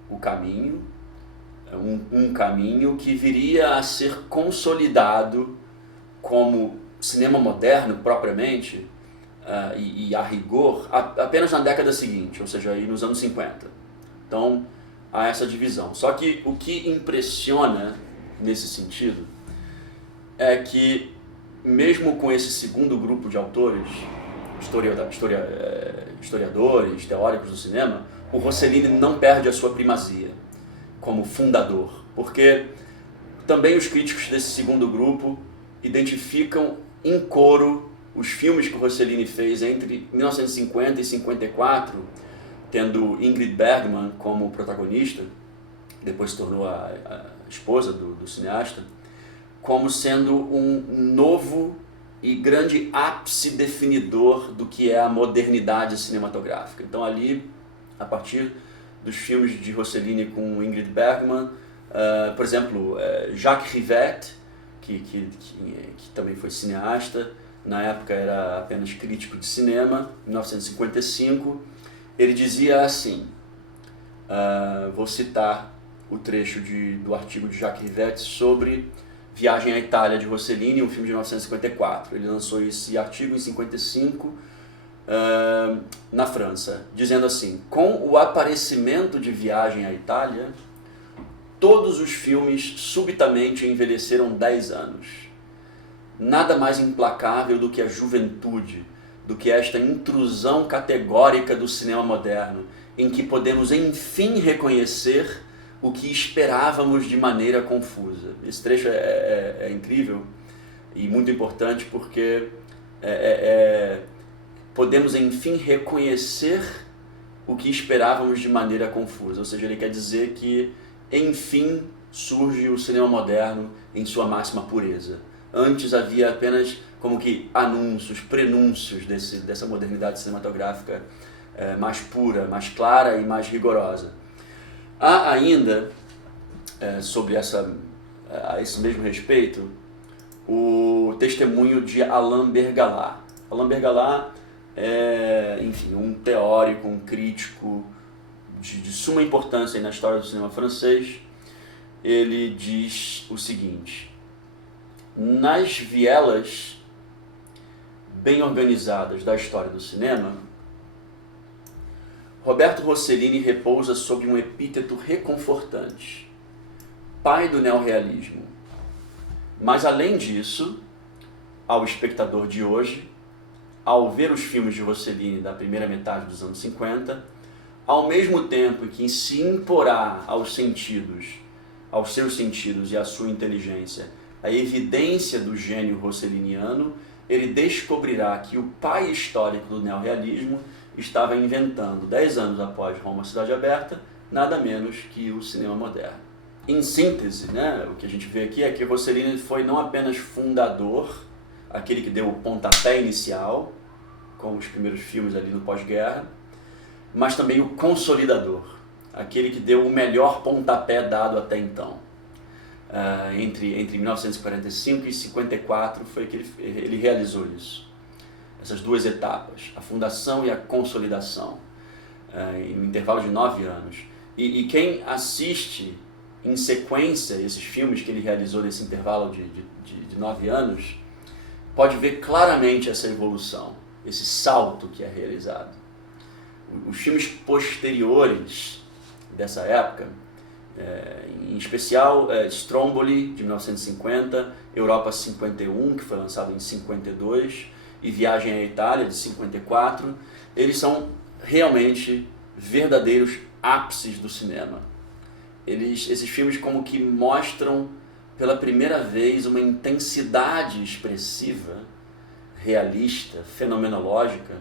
o caminho, um caminho que viria a ser consolidado como cinema moderno propriamente, e a rigor, apenas na década seguinte, ou seja, aí nos anos 50. Então, há essa divisão. Só que o que impressiona nesse sentido é que, mesmo com esse segundo grupo de autores, historiadores, teóricos do cinema, o Rossellini não perde a sua primazia como fundador, porque também os críticos desse segundo grupo identificam em coro os filmes que o Rossellini fez entre 1950 e 54, tendo Ingrid Bergman como protagonista, depois se tornou a esposa do cineasta, como sendo um novo e grande ápice definidor do que é a modernidade cinematográfica. Então ali, a partir dos filmes de Rossellini com Ingrid Bergman, por exemplo, Jacques Rivette, que também foi cineasta, na época era apenas crítico de cinema, em 1955, ele dizia assim, vou citar o trecho do artigo de Jacques Rivette sobre Viagem à Itália, de Rossellini, um filme de 1954. Ele lançou esse artigo em 1955, na França, dizendo assim: com o aparecimento de Viagem à Itália, todos os filmes subitamente envelheceram 10 anos. Nada mais implacável do que a juventude, do que esta intrusão categórica do cinema moderno, em que podemos enfim reconhecer o que esperávamos de maneira confusa. Esse trecho é incrível e muito importante porque podemos enfim reconhecer o que esperávamos de maneira confusa. Ou seja, ele quer dizer que enfim surge o cinema moderno em sua máxima pureza. Antes havia apenas como que anúncios, prenúncios dessa modernidade cinematográfica mais pura, mais clara e mais rigorosa. Há ainda, sobre a esse mesmo respeito, o testemunho de Alain Bergalat. Alain Bergalat é, enfim, um teórico, um crítico de suma importância na história do cinema francês. Ele diz o seguinte: nas vielas bem organizadas da história do cinema, Roberto Rossellini repousa sob um epíteto reconfortante, pai do neorrealismo. Mas além disso, ao espectador de hoje, ao ver os filmes de Rossellini da primeira metade dos anos 50, ao mesmo tempo que se imporá aos seus sentidos e à sua inteligência, a evidência do gênio rosselliniano, ele descobrirá que o pai histórico do neorrealismo estava inventando, 10 anos após Roma, Cidade Aberta, nada menos que o cinema moderno. Em síntese, o que a gente vê aqui é que Rossellini foi não apenas fundador, aquele que deu o pontapé inicial, com os primeiros filmes ali no pós-guerra, mas também o consolidador, aquele que deu o melhor pontapé dado até então. Entre 1945 e 54 foi que ele realizou isso. essas duas etapas, a fundação e a consolidação, em um intervalo de 9 anos. E quem assiste em sequência esses filmes que ele realizou nesse intervalo de 9 anos, pode ver claramente essa evolução, esse salto que é realizado. Os filmes posteriores dessa época, em especial Stromboli, de 1950, Europa 51, que foi lançado em 52, e Viagem à Itália, de 54, eles são realmente verdadeiros ápices do cinema. Esses filmes como que mostram pela primeira vez uma intensidade expressiva, realista, fenomenológica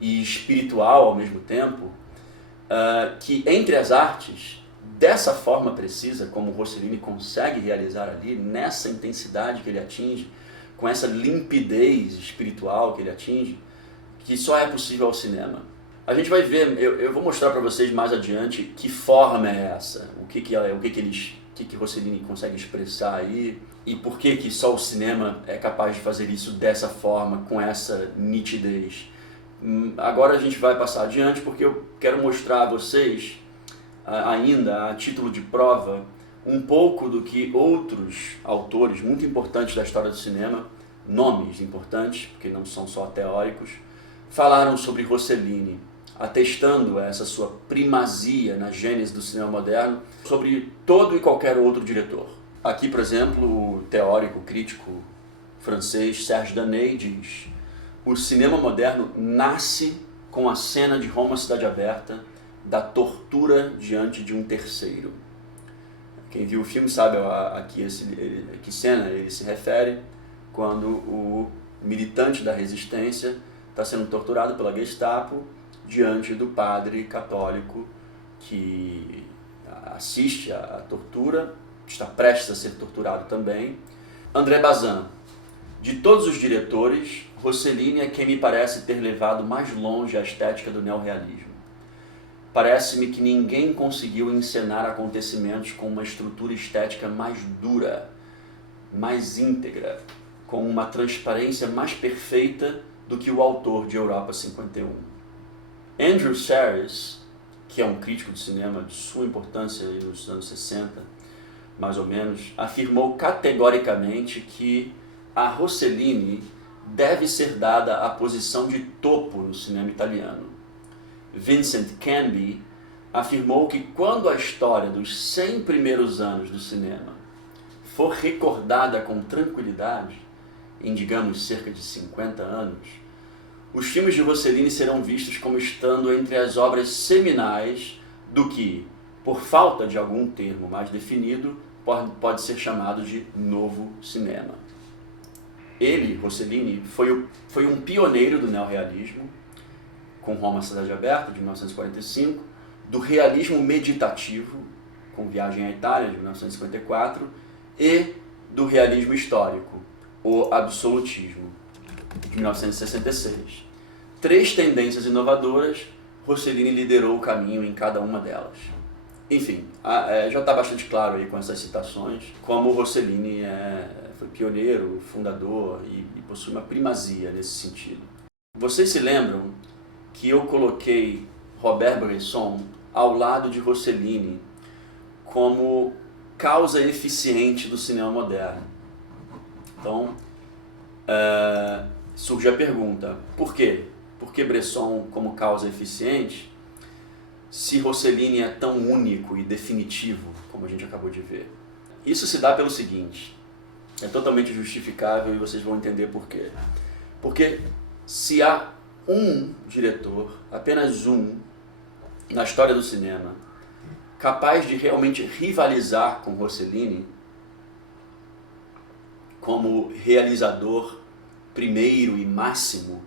e espiritual ao mesmo tempo, que entre as artes, dessa forma precisa, como Rossellini consegue realizar ali, nessa intensidade que ele atinge, com essa limpidez espiritual que ele atinge, que só é possível ao cinema. A gente vai ver, eu vou mostrar para vocês mais adiante que forma é essa, o que Rossellini consegue expressar aí, e por que só o cinema é capaz de fazer isso dessa forma, com essa nitidez. Agora a gente vai passar adiante porque eu quero mostrar a vocês, ainda a título de prova, um pouco do que outros autores muito importantes da história do cinema, nomes importantes, porque não são só teóricos, falaram sobre Rossellini, atestando essa sua primazia na gênese do cinema moderno sobre todo e qualquer outro diretor. Aqui, por exemplo, o teórico, crítico francês Serge Daney diz: o cinema moderno nasce com a cena de Roma Cidade Aberta, da tortura diante de um terceiro. Quem viu o filme sabe a que cena ele se refere, quando o militante da resistência está sendo torturado pela Gestapo diante do padre católico que assiste à tortura, está prestes a ser torturado também. André Bazin: de todos os diretores, Rossellini é quem me parece ter levado mais longe a estética do neorrealismo. Parece-me que ninguém conseguiu encenar acontecimentos com uma estrutura estética mais dura, mais íntegra, com uma transparência mais perfeita do que o autor de Europa 51. Andrew Sarris, que é um crítico de cinema de sua importância nos anos 60, mais ou menos, afirmou categoricamente que a Rossellini deve ser dada a posição de topo no cinema italiano. Vincent Canby afirmou que quando a história dos 100 primeiros anos do cinema for recordada com tranquilidade, em digamos cerca de 50 anos, os filmes de Rossellini serão vistos como estando entre as obras seminais do que, por falta de algum termo mais definido, pode ser chamado de novo cinema. Ele, Rossellini, foi um pioneiro do neorrealismo, com Roma Cidade Aberta, de 1945, do realismo meditativo, com Viagem à Itália, de 1954, e do realismo histórico, o absolutismo, de 1966. 3 tendências inovadoras, Rossellini liderou o caminho em cada uma delas. Enfim, já está bastante claro aí com essas citações como Rossellini foi pioneiro, fundador e possui uma primazia nesse sentido. Vocês se lembram que eu coloquei Robert Bresson ao lado de Rossellini como causa eficiente do cinema moderno? Então, surge a pergunta, por quê? Por que Bresson como causa eficiente, se Rossellini é tão único e definitivo, como a gente acabou de ver? Isso se dá pelo seguinte, é totalmente justificável e vocês vão entender por quê. Porque se há um diretor, apenas um, na história do cinema, capaz de realmente rivalizar com Rossellini como realizador primeiro e máximo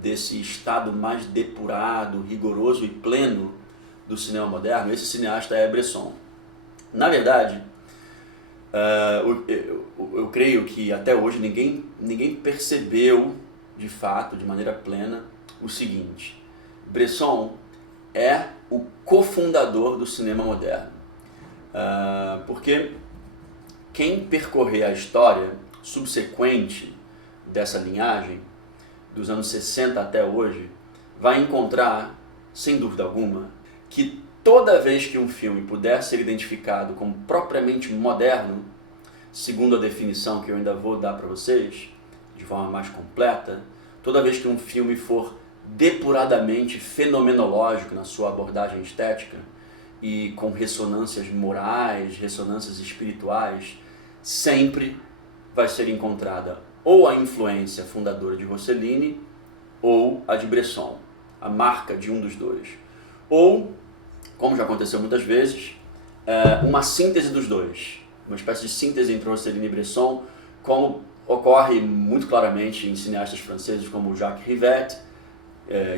desse estado mais depurado, rigoroso e pleno do cinema moderno, esse cineasta é Bresson. Na verdade, eu creio que até hoje ninguém percebeu de fato, de maneira plena, o seguinte: Bresson é o cofundador do cinema moderno. Porque quem percorrer a história subsequente dessa linhagem dos anos 60 até hoje, vai encontrar, sem dúvida alguma, que toda vez que um filme puder ser identificado como propriamente moderno, segundo a definição que eu ainda vou dar para vocês, de forma mais completa, toda vez que um filme for depuradamente fenomenológico na sua abordagem estética e com ressonâncias morais, ressonâncias espirituais, sempre vai ser encontrada ou a influência fundadora de Rossellini ou a de Bresson, a marca de um dos dois. Ou, como já aconteceu muitas vezes, uma síntese dos dois, uma espécie de síntese entre Rossellini e Bresson, como ocorre muito claramente em cineastas franceses como Jacques Rivette,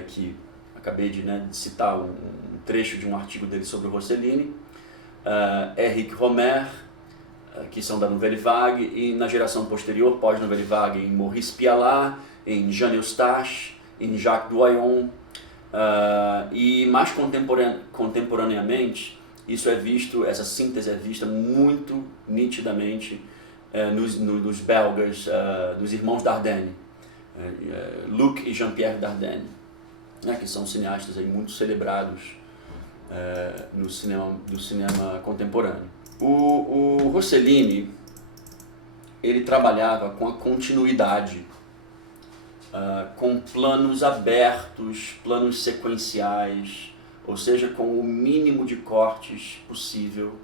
que acabei de citar um trecho de um artigo dele sobre o Rossellini, Éric Rohmer, que são da Nouvelle Vague, e na geração posterior, pós-Nouvelle Vague, em Maurice Pialat, em Jean Eustache, em Jacques Doyon, e mais contemporaneamente, essa síntese é vista muito nitidamente nos belgas, dos irmãos Dardenne, Luc e Jean-Pierre Dardenne, que são cineastas aí muito celebrados do cinema contemporâneo. O Rossellini, ele trabalhava com a continuidade, com planos abertos, planos sequenciais, ou seja, com o mínimo de cortes possível,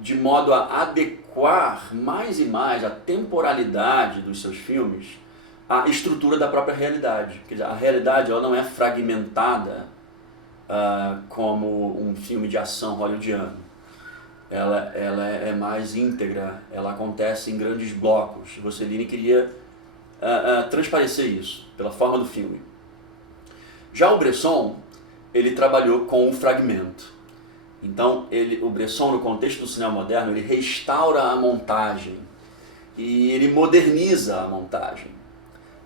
de modo a adequar mais e mais a temporalidade dos seus filmes à estrutura da própria realidade. Quer dizer, a realidade ela não é fragmentada como um filme de ação hollywoodiano. Ela é mais íntegra, ela acontece em grandes blocos. Rossellini queria transparecer isso pela forma do filme. Já o Bresson, ele trabalhou com o fragmento. Então, o Bresson, no contexto do cinema moderno, ele restaura a montagem e ele moderniza a montagem,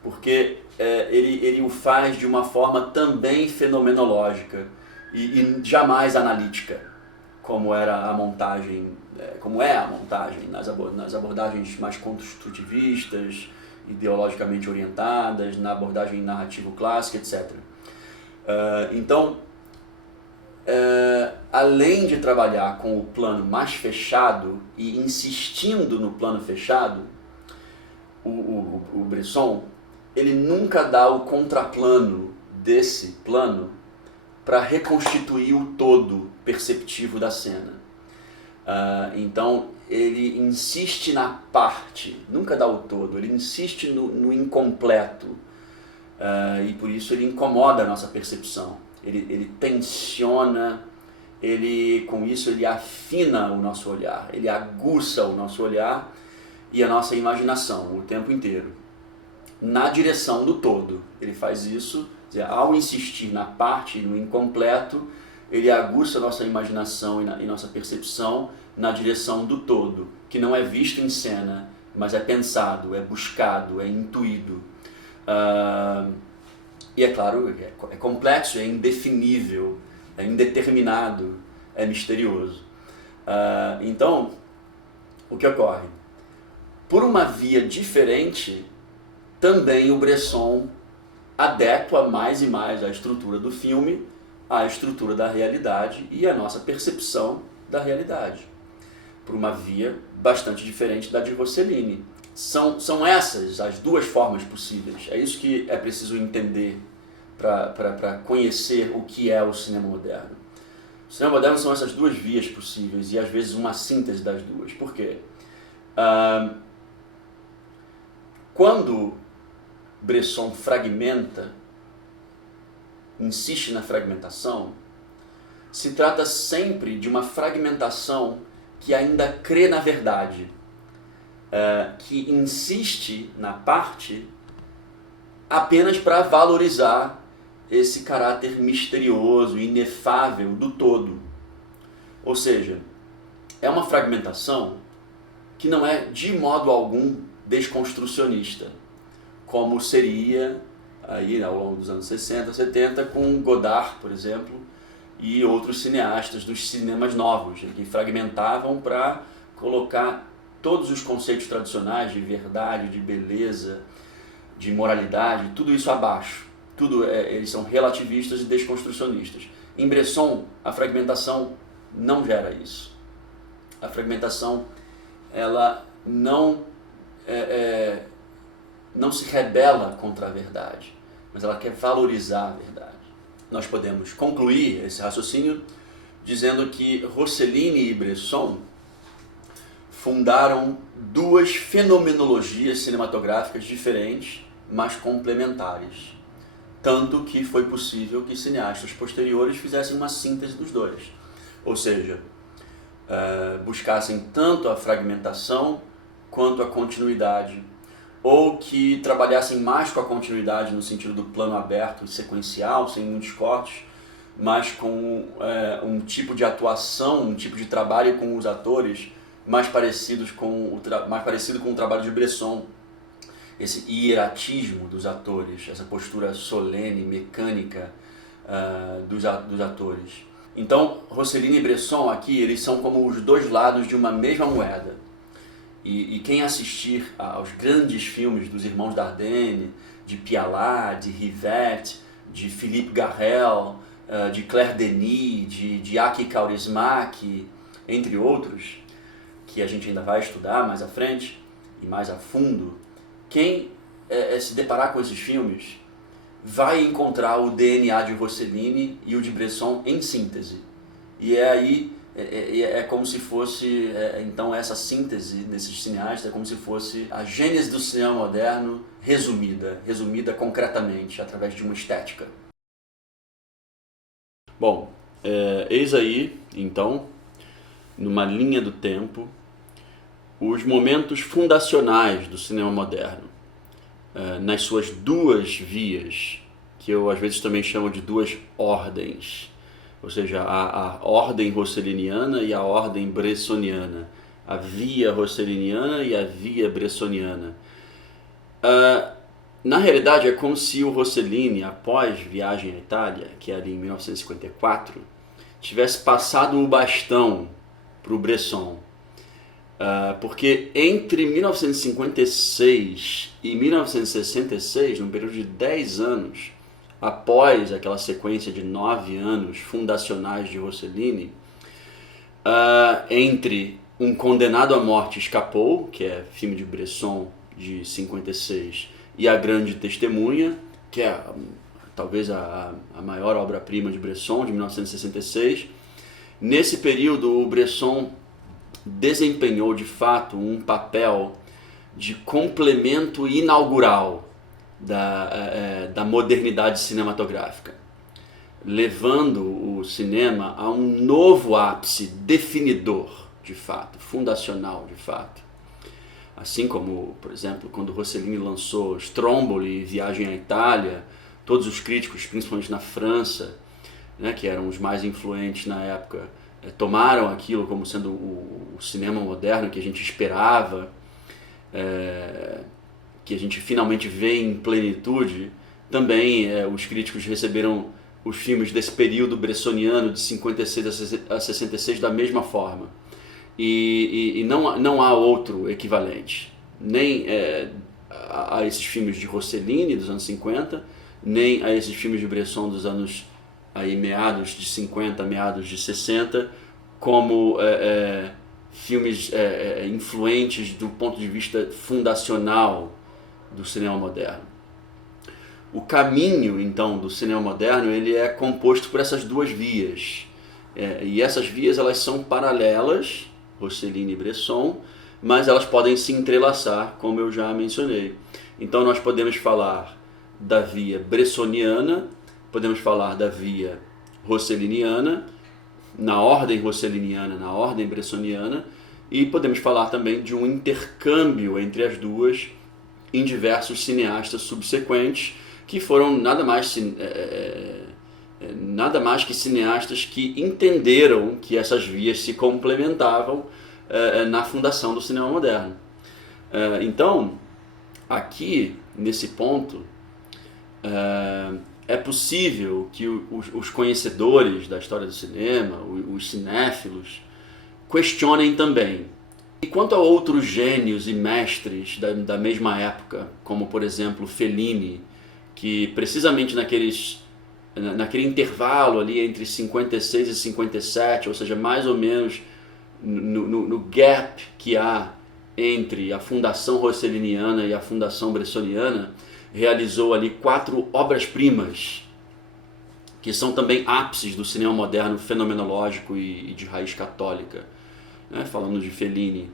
porque ele o faz de uma forma também fenomenológica e jamais analítica, como era a montagem, como é a montagem nas abordagens mais construtivistas, ideologicamente orientadas, na abordagem narrativa clássica, etc. Então, além de trabalhar com o plano mais fechado e insistindo no plano fechado, o Bresson, ele nunca dá o contraplano desse plano para reconstituir o todo perceptivo da cena. Então, ele insiste na parte, nunca dá o todo, ele insiste no incompleto, e por isso ele incomoda a nossa percepção. Ele tensiona, com isso ele afina o nosso olhar, ele aguça o nosso olhar e a nossa imaginação o tempo inteiro, na direção do todo. Ele faz isso, ao insistir na parte, no incompleto, ele aguça a nossa imaginação e nossa percepção na direção do todo, que não é visto em cena, mas é pensado, é buscado, é intuído. E é claro, é complexo, é indefinível, é indeterminado, é misterioso. Então, o que ocorre? Por uma via diferente, também o Bresson adequa mais e mais a estrutura do filme à estrutura da realidade e à nossa percepção da realidade, por uma via bastante diferente da de Rossellini. São essas as duas formas possíveis. É isso que é preciso entender para conhecer o que é o cinema moderno. O cinema moderno são essas duas vias possíveis e às vezes uma síntese das duas. Por quê? Quando Bresson fragmenta, insiste na fragmentação, se trata sempre de uma fragmentação que ainda crê na verdade, que insiste na parte apenas para valorizar esse caráter misterioso, inefável do todo. Ou seja, é uma fragmentação que não é de modo algum desconstrucionista, como seria aí ao longo dos anos 60, 70, com Godard, por exemplo, e outros cineastas dos cinemas novos, que fragmentavam para colocar todos os conceitos tradicionais de verdade, de beleza, de moralidade, tudo isso abaixo. Eles são relativistas e desconstrucionistas. Em Bresson, a fragmentação não gera isso. A fragmentação, ela não se rebela contra a verdade, mas ela quer valorizar a verdade. Nós podemos concluir esse raciocínio dizendo que Rossellini e Bresson fundaram duas fenomenologias cinematográficas diferentes, mas complementares. Tanto que foi possível que cineastas posteriores fizessem uma síntese dos dois. Ou seja, buscassem tanto a fragmentação quanto a continuidade, ou que trabalhassem mais com a continuidade no sentido do plano aberto e sequencial, sem muitos cortes, mas com um tipo de atuação, um tipo de trabalho com os atores mais parecido com o trabalho de Bresson. Esse hieratismo dos atores, essa postura solene, mecânica dos atores. Então, Rossellini e Bresson aqui, eles são como os dois lados de uma mesma moeda. E quem assistir aos grandes filmes dos irmãos Dardenne, de Pialat, de Rivette, de Philippe Garrel, de Claire Denis, de Aki Kaurismäki, entre outros, que a gente ainda vai estudar mais à frente e mais a fundo, quem se deparar com esses filmes vai encontrar o DNA de Rossellini e o de Bresson em síntese. E é como se fosse, então essa síntese desses cineastas é como se fosse a gênese do cinema moderno resumida concretamente, através de uma estética. Bom, eis aí, então, numa linha do tempo, os momentos fundacionais do cinema moderno, nas suas duas vias, que eu às vezes também chamo de duas ordens, ou seja, a ordem rosselliniana e a ordem bressoniana, a via rosselliniana e a via bressoniana. Na realidade, é como se o Rossellini, após Viagem à Itália, que é ali em 1954, tivesse passado o bastão para o Bresson. Porque entre 1956 e 1966, num período de 10 anos, após aquela sequência de 9 anos fundacionais de Rossellini, entre Um Condenado à Morte Escapou, que é filme de Bresson de 56, e A Grande Testemunha, que é talvez a maior obra-prima de Bresson, de 1966. Nesse período, o Bresson desempenhou de fato um papel de complemento inaugural da modernidade cinematográfica, levando o cinema a um novo ápice definidor, de fato, fundacional, de fato. Assim como, por exemplo, quando Rossellini lançou Stromboli e Viagem à Itália, todos os críticos, principalmente na França, né, que eram os mais influentes na época, tomaram aquilo como sendo o cinema moderno que a gente esperava, que a gente finalmente vê em plenitude. Também os críticos receberam os filmes desse período bressoniano de 56 a 66 da mesma forma. E não há outro equivalente, nem a esses filmes de Rossellini dos anos 50, nem a esses filmes de Bresson dos anos aí, meados de 50, meados de 60, como filmes influentes do ponto de vista fundacional do cinema moderno. O caminho, então, do cinema moderno, ele é composto por essas duas vias. E essas vias, elas são paralelas, Rossellini e Bresson, mas elas podem se entrelaçar, como eu já mencionei. Então nós podemos falar da via bressoniana, podemos falar da via rosselliniana, na ordem rosselliniana, na ordem bressoniana, e podemos falar também de um intercâmbio entre as duas em diversos cineastas subsequentes, que foram nada mais que cineastas que entenderam que essas vias se complementavam na fundação do cinema moderno. Então, aqui, nesse ponto, é possível que os conhecedores da história do cinema, os cinéfilos, questionem também E quanto a outros gênios e mestres da mesma época, como por exemplo Fellini, que precisamente naquele intervalo ali entre 56 e 57, ou seja, mais ou menos no gap que há entre a fundação rosselliniana e a fundação bressoniana, realizou ali 4 obras-primas, que são também ápices do cinema moderno fenomenológico e de raiz católica. Falando de Fellini,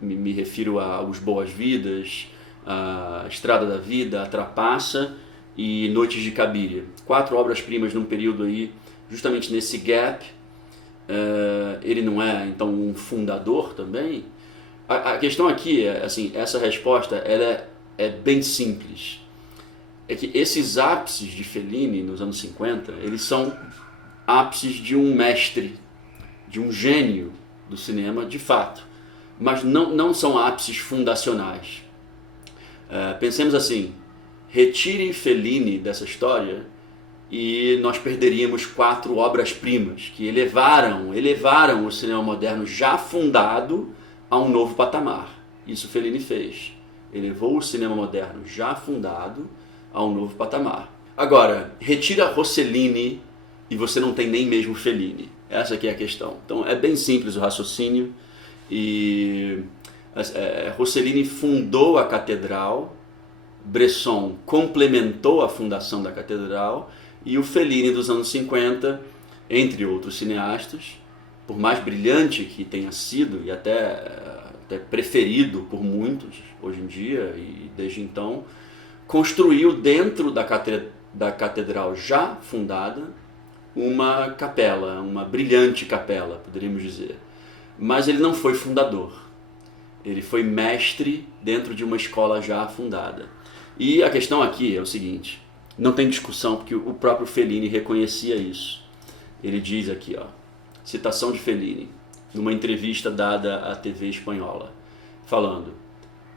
me refiro a Os Boas-Vidas, a Estrada da Vida, A Trapaça e Noites de Cabiria. 4 obras-primas num período aí, justamente nesse gap. Ele não é, então, um fundador também? A questão aqui é, assim, essa resposta ela é bem simples. É que esses ápices de Fellini nos anos 50, eles são ápices de um mestre, de um gênio do cinema, de fato, mas não são ápices fundacionais. Pensemos assim, retire Fellini dessa história e nós perderíamos 4 obras-primas que elevaram o cinema moderno já fundado a um novo patamar. Isso Fellini fez. Elevou o cinema moderno já fundado a um novo patamar. Agora, retira Rossellini e você não tem nem mesmo Fellini. Essa aqui é a questão. Então é bem simples o raciocínio. E Rossellini fundou a catedral, Bresson complementou a fundação da catedral, e o Fellini dos anos 50, entre outros cineastas, por mais brilhante que tenha sido e até preferido por muitos hoje em dia e desde então, construiu dentro da catedral já fundada uma capela, uma brilhante capela, poderíamos dizer. Mas ele não foi fundador, ele foi mestre dentro de uma escola já fundada. E a questão aqui é o seguinte, não tem discussão, porque o próprio Fellini reconhecia isso. Ele diz aqui, citação de Fellini, numa entrevista dada à TV espanhola, falando: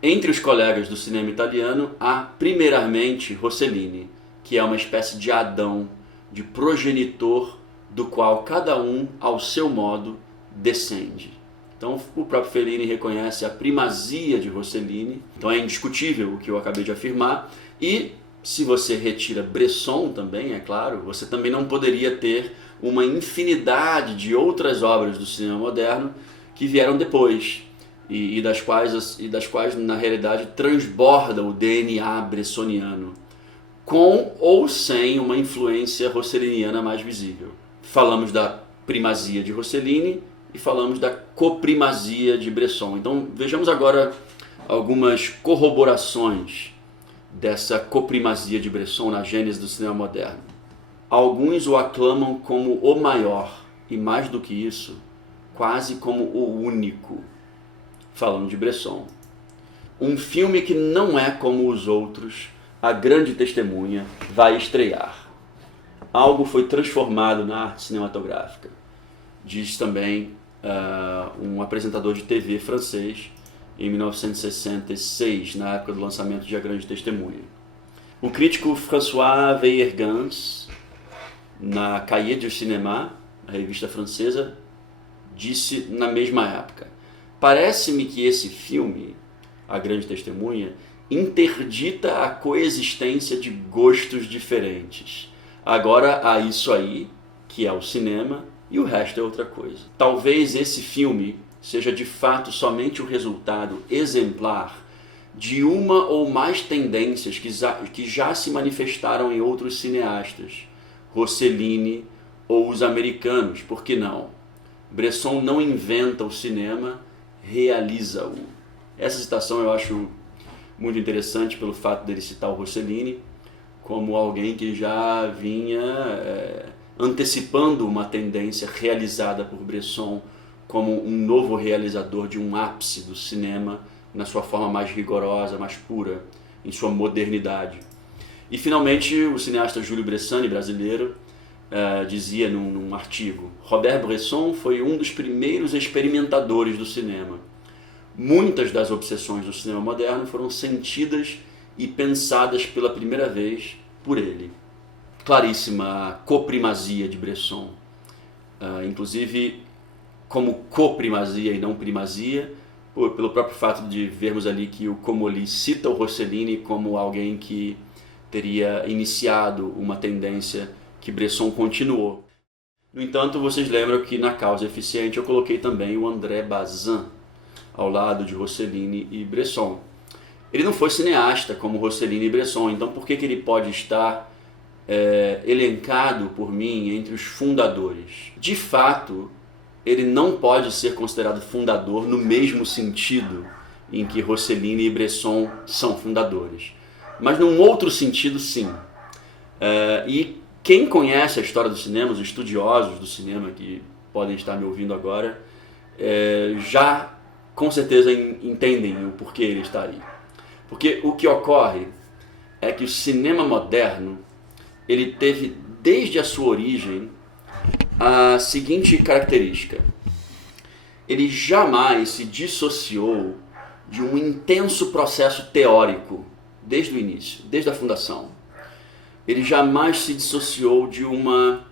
entre os colegas do cinema italiano há primeiramente Rossellini, que é uma espécie de Adão, de progenitor do qual cada um, ao seu modo, descende. Então o próprio Fellini reconhece a primazia de Rossellini, então é indiscutível o que eu acabei de afirmar. E se você retira Bresson também, é claro, você também não poderia ter uma infinidade de outras obras do cinema moderno que vieram depois e das quais na realidade transborda o DNA bressoniano, com ou sem uma influência rosselliniana mais visível. Falamos da primazia de Rossellini e falamos da coprimazia de Bresson. Então vejamos agora algumas corroborações dessa coprimazia de Bresson na gênese do cinema moderno. Alguns o aclamam como o maior, e mais do que isso, quase como o único. Falando de Bresson. Um filme que não é como os outros, A Grande Testemunha, vai estrear. Algo foi transformado na arte cinematográfica, diz também um apresentador de TV francês em 1966, na época do lançamento de A Grande Testemunha. O crítico François Veyergans, na Cahiers du Cinéma, a revista francesa, disse na mesma época: parece-me que esse filme, A Grande Testemunha, interdita a coexistência de gostos diferentes. Agora há isso aí, que é o cinema, e o resto é outra coisa. Talvez esse filme seja de fato somente o resultado exemplar de uma ou mais tendências que já se manifestaram em outros cineastas, Rossellini ou os americanos, por que não? Bresson não inventa o cinema, realiza-o. Essa citação eu acho muito interessante pelo fato dele citar o Rossellini como alguém que já vinha antecipando uma tendência realizada por Bresson como um novo realizador de um ápice do cinema na sua forma mais rigorosa, mais pura, em sua modernidade. E finalmente o cineasta Júlio Bressani, brasileiro, dizia num artigo: Robert Bresson foi um dos primeiros experimentadores do cinema. Muitas das obsessões do cinema moderno foram sentidas e pensadas pela primeira vez por ele. Claríssima a coprimazia de Bresson. Inclusive, como coprimazia e não primazia, pelo próprio fato de vermos ali que o Comolli cita o Rossellini como alguém que teria iniciado uma tendência que Bresson continuou. No entanto, vocês lembram que na Causa Eficiente eu coloquei também o André Bazin ao lado de Rossellini e Bresson. Ele não foi cineasta como Rossellini e Bresson, então por que ele pode estar elencado por mim entre os fundadores? De fato, ele não pode ser considerado fundador no mesmo sentido em que Rossellini e Bresson são fundadores, mas num outro sentido, sim. E quem conhece a história do cinema, os estudiosos do cinema que podem estar me ouvindo agora, já com certeza entendem o porquê ele está aí. Porque o que ocorre é que o cinema moderno ele teve desde a sua origem a seguinte característica: ele jamais se dissociou de um intenso processo teórico desde o início, desde a fundação. Ele jamais se dissociou de uma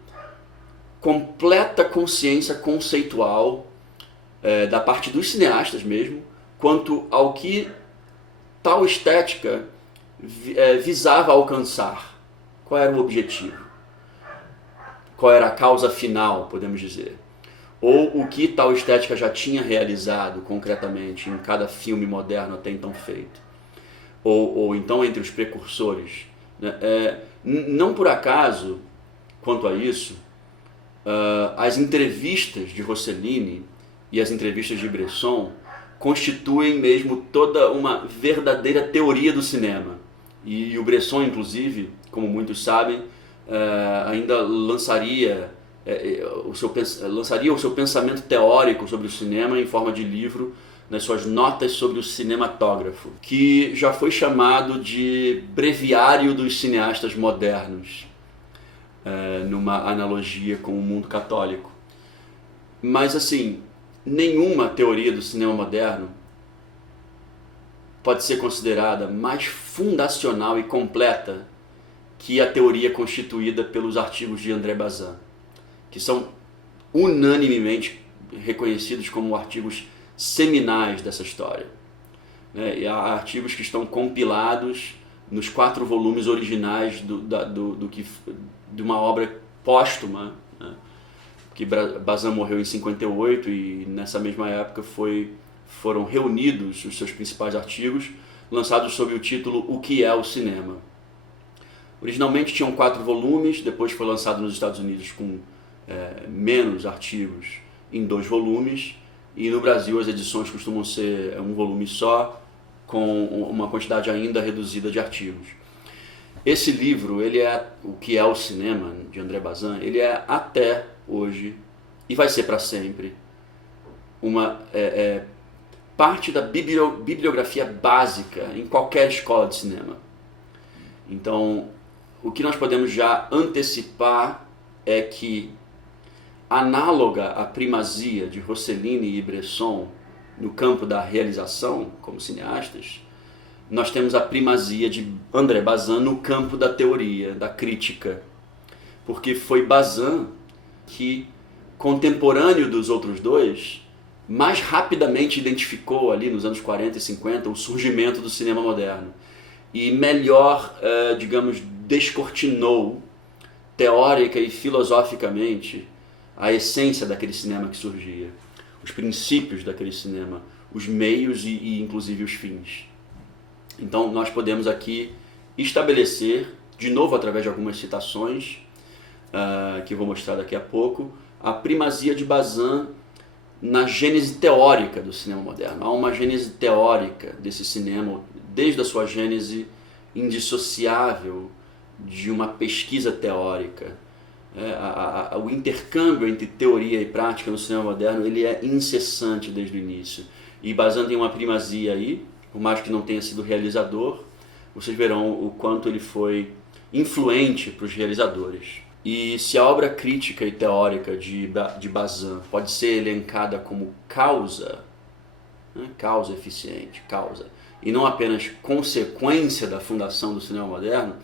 completa consciência conceitual da parte dos cineastas mesmo, quanto ao que tal estética visava alcançar. Qual era o objetivo? Qual era a causa final, podemos dizer? Ou o que tal estética já tinha realizado concretamente em cada filme moderno até então feito? Ou então entre os precursores. Não por acaso, quanto a isso, as entrevistas de Rossellini e as entrevistas de Bresson constituem mesmo toda uma verdadeira teoria do cinema. E o Bresson, inclusive, como muitos sabem, ainda lançaria o seu pensamento teórico sobre o cinema em forma de livro, nas suas notas sobre o cinematógrafo, que já foi chamado de breviário dos cineastas modernos, numa analogia com o mundo católico. Mas assim, nenhuma teoria do cinema moderno pode ser considerada mais fundacional e completa que a teoria constituída pelos artigos de André Bazin, que são unanimemente reconhecidos como artigos seminais dessa história. E há artigos que estão compilados nos 4 volumes originais de uma obra póstuma, que Bazin morreu em 58 e nessa mesma época foram reunidos os seus principais artigos, lançados sob o título O que é o cinema. Originalmente tinham 4 volumes, depois foi lançado nos Estados Unidos com menos artigos em 2 volumes, e no Brasil as edições costumam ser um volume só, com uma quantidade ainda reduzida de artigos. Esse livro, ele é O que é o cinema, de André Bazin, ele é até hoje, e vai ser para sempre, uma parte da bibliografia básica em qualquer escola de cinema. Então, o que nós podemos já antecipar é que, análoga à primazia de Rossellini e Bresson no campo da realização como cineastas, nós temos a primazia de André Bazin no campo da teoria, da crítica. Porque foi Bazin que, contemporâneo dos outros dois, mais rapidamente identificou ali nos anos 40 e 50 o surgimento do cinema moderno e melhor, descortinou teórica e filosoficamente a essência daquele cinema que surgia, os princípios daquele cinema, os meios e inclusive os fins. Então nós podemos aqui estabelecer, de novo através de algumas citações, que eu vou mostrar daqui a pouco, a primazia de Bazin na gênese teórica do cinema moderno. Há uma gênese teórica desse cinema, desde a sua gênese indissociável de uma pesquisa teórica. O intercâmbio entre teoria e prática no cinema moderno ele é incessante desde o início. E Bazin tem uma primazia aí, por mais que não tenha sido realizador, vocês verão o quanto ele foi influente para os realizadores. E se a obra crítica e teórica de Bazin pode ser elencada como causa, causa eficiente, e não apenas consequência da fundação do cinema moderno,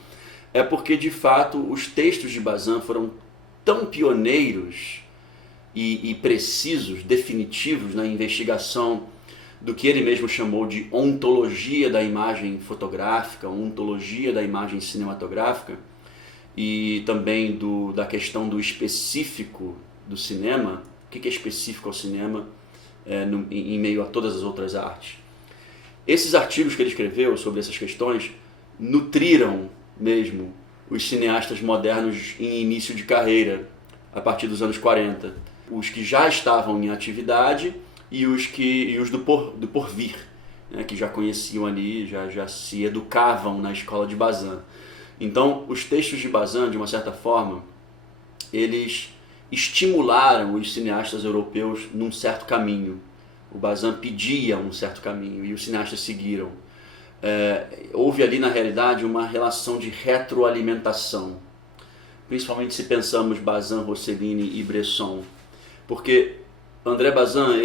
é porque, de fato, os textos de Bazin foram tão pioneiros e precisos, definitivos na investigação do que ele mesmo chamou de ontologia da imagem fotográfica, ontologia da imagem cinematográfica, e também da questão do específico do cinema. O que é específico ao cinema em meio a todas as outras artes? Esses artigos que ele escreveu sobre essas questões nutriram mesmo os cineastas modernos em início de carreira, a partir dos anos 40. Os que já estavam em atividade e os do porvir, né, que já conheciam ali, já se educavam na escola de Bazin. Então, os textos de Bazin, de uma certa forma, eles estimularam os cineastas europeus num certo caminho. O Bazin pedia um certo caminho e os cineastas seguiram. Houve ali, na realidade, uma relação de retroalimentação, principalmente se pensamos Bazin, Rossellini e Bresson, porque André Bazin,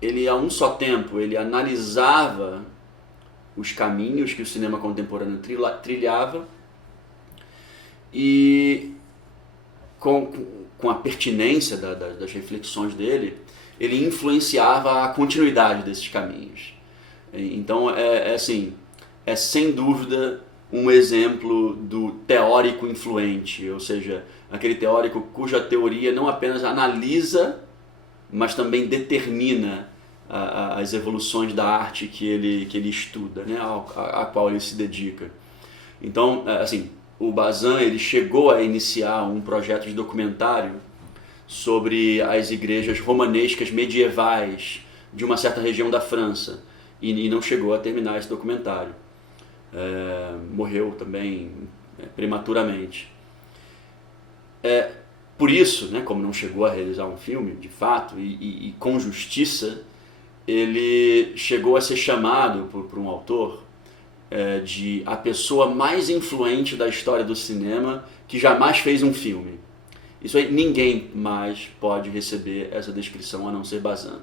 ele a um só tempo, ele analisava os caminhos que o cinema contemporâneo trilhava e com a pertinência das reflexões dele, ele influenciava a continuidade desses caminhos. Então é sem dúvida um exemplo do teórico influente, ou seja, aquele teórico cuja teoria não apenas analisa, mas também determina as evoluções da arte que ele estuda, né, a qual ele se dedica. Então, o Bazin ele chegou a iniciar um projeto de documentário sobre as igrejas romanescas medievais de uma certa região da França, e não chegou a terminar esse documentário. Morreu também prematuramente. Por isso, né, como não chegou a realizar um filme, de fato, e com justiça, ele chegou a ser chamado por um autor de a pessoa mais influente da história do cinema que jamais fez um filme. Isso aí, ninguém mais pode receber essa descrição a não ser Bazin.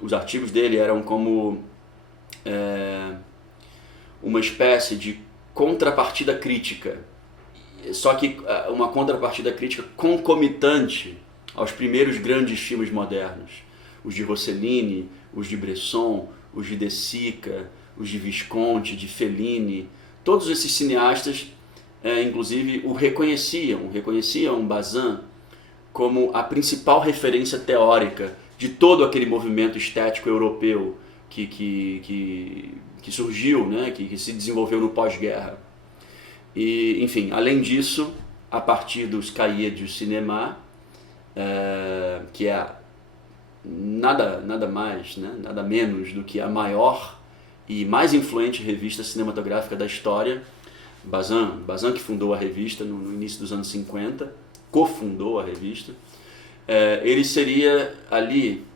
Os artigos dele eram como uma espécie de contrapartida crítica, só que uma contrapartida crítica concomitante aos primeiros grandes filmes modernos, os de Rossellini, os de Bresson, os de De Sica, os de Visconti, de Fellini. Todos esses cineastas, inclusive, reconheciam Bazin como a principal referência teórica de todo aquele movimento estético europeu que surgiu, né, que se desenvolveu no pós-guerra. E, enfim, além disso, a partir dos Cahiers du Cinéma, que é nada mais, né, nada menos do que a maior e mais influente revista cinematográfica da história, Bazin que fundou a revista no início dos anos 50, cofundou a revista, ele seria ali,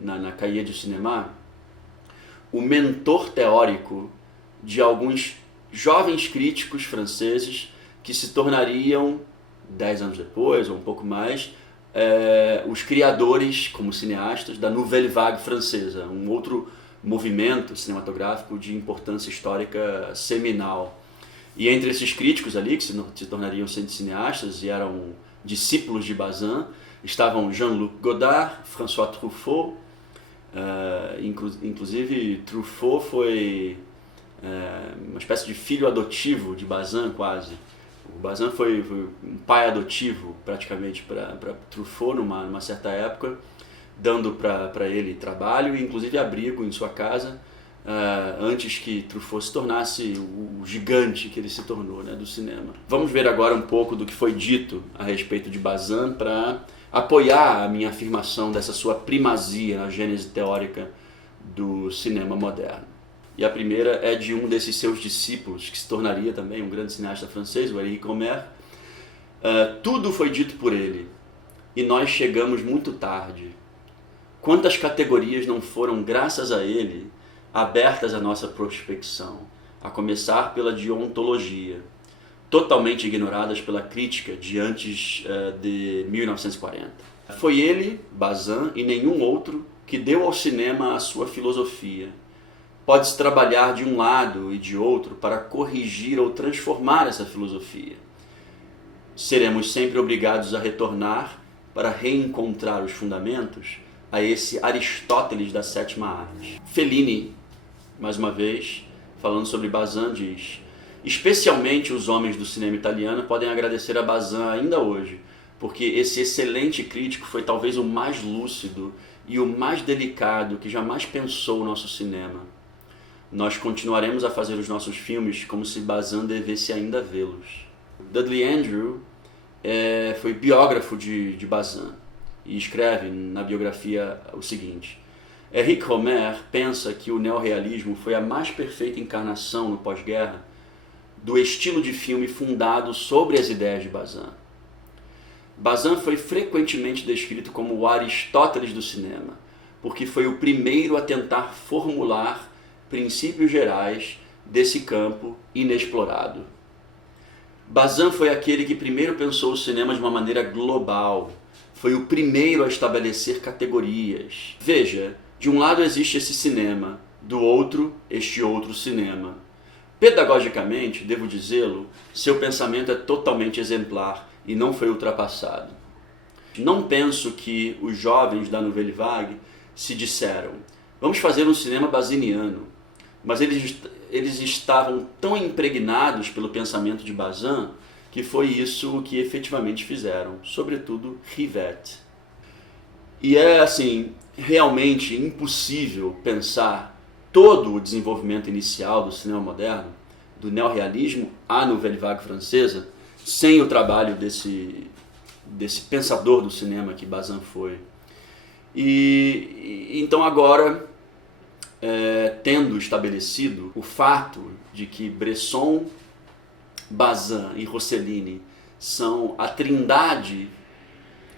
na Cahiers du Cinéma, o mentor teórico de alguns jovens críticos franceses que se tornariam, 10 anos depois, ou um pouco mais, os criadores, como cineastas, da Nouvelle Vague francesa, um outro movimento cinematográfico de importância histórica seminal. E entre esses críticos ali, que se tornariam cineastas e eram discípulos de Bazin, estavam Jean-Luc Godard, François Truffaut. Inclusive Truffaut foi uma espécie de filho adotivo de Bazin, quase. O Bazin foi um pai adotivo praticamente para Truffaut numa certa época, dando para ele trabalho e inclusive abrigo em sua casa, antes que Truffaut se tornasse o gigante que ele se tornou, né, do cinema. Vamos ver agora um pouco do que foi dito a respeito de Bazin para apoiar a minha afirmação dessa sua primazia na gênese teórica do cinema moderno. E a primeira é de um desses seus discípulos, que se tornaria também um grande cineasta francês, o Henri Romer. Tudo foi dito por ele, e nós chegamos muito tarde. Quantas categorias não foram, graças a ele, abertas à nossa prospecção, a começar pela de ontologia, totalmente ignoradas pela crítica de antes de 1940. Foi ele, Bazin, e nenhum outro, que deu ao cinema a sua filosofia. Pode-se trabalhar de um lado e de outro para corrigir ou transformar essa filosofia. Seremos sempre obrigados a retornar para reencontrar os fundamentos a esse Aristóteles da sétima arte. Fellini, mais uma vez, falando sobre Bazin, diz: especialmente os homens do cinema italiano podem agradecer a Bazin ainda hoje, porque esse excelente crítico foi talvez o mais lúcido e o mais delicado que jamais pensou o nosso cinema. Nós continuaremos a fazer os nossos filmes como se Bazin devesse ainda vê-los. Dudley Andrew foi biógrafo de Bazin e escreve na biografia o seguinte: Henrique Romer pensa que o neorrealismo foi a mais perfeita encarnação no pós-guerra do estilo de filme fundado sobre as ideias de Bazin. Bazin foi frequentemente descrito como o Aristóteles do cinema, porque foi o primeiro a tentar formular princípios gerais desse campo inexplorado. Bazin foi aquele que primeiro pensou o cinema de uma maneira global, foi o primeiro a estabelecer categorias. Veja, de um lado existe esse cinema, do outro, este outro cinema. Pedagogicamente, devo dizê-lo, seu pensamento é totalmente exemplar e não foi ultrapassado. Não penso que os jovens da Nouvelle Vague se disseram: vamos fazer um cinema baziniano, mas eles estavam tão impregnados pelo pensamento de Bazin que foi isso o que efetivamente fizeram, sobretudo Rivette. E é assim, realmente impossível pensar todo o desenvolvimento inicial do cinema moderno, do neorrealismo à Nouvelle Vague francesa, sem o trabalho desse pensador do cinema que Bazin foi. E então agora, tendo estabelecido o fato de que Bresson, Bazin e Rossellini são a trindade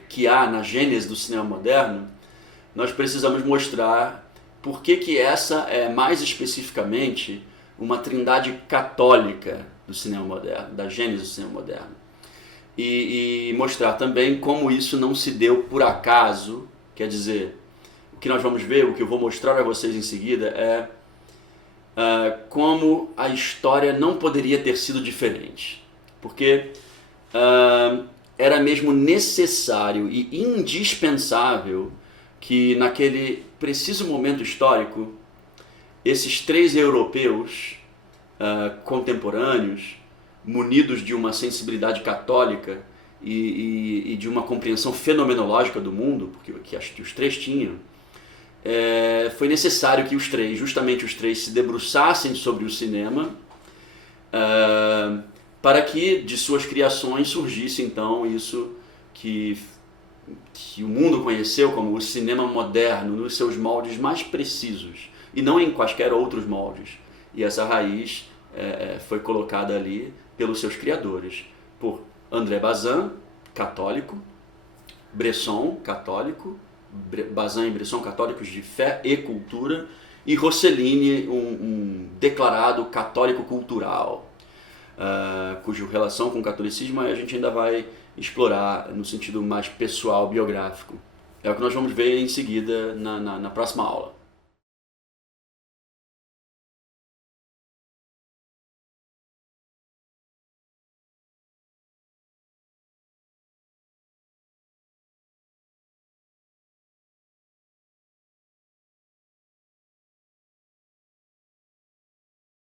que há na gênese do cinema moderno, nós precisamos mostrar por que essa é mais especificamente uma trindade católica do cinema moderno, da gênese do cinema moderno. E mostrar também como isso não se deu por acaso, quer dizer, o que nós vamos ver, o que eu vou mostrar a vocês em seguida é como a história não poderia ter sido diferente. Porque era mesmo necessário e indispensável que naquele preciso momento histórico esses três europeus contemporâneos, munidos de uma sensibilidade católica e de uma compreensão fenomenológica do mundo, porque acho que os três tinham, foi necessário que justamente os três se debruçassem sobre o cinema para que de suas criações surgisse então isso que o mundo conheceu como o cinema moderno nos seus moldes mais precisos e não em quaisquer outros moldes. E essa raiz foi colocada ali pelos seus criadores, por André Bazin, católico, Bresson, católico, Bazin e Bresson, católicos de fé e cultura, e Rossellini, um declarado católico cultural, cuja relação com o catolicismo a gente ainda vai explorar no sentido mais pessoal, biográfico. É o que nós vamos ver em seguida na próxima aula.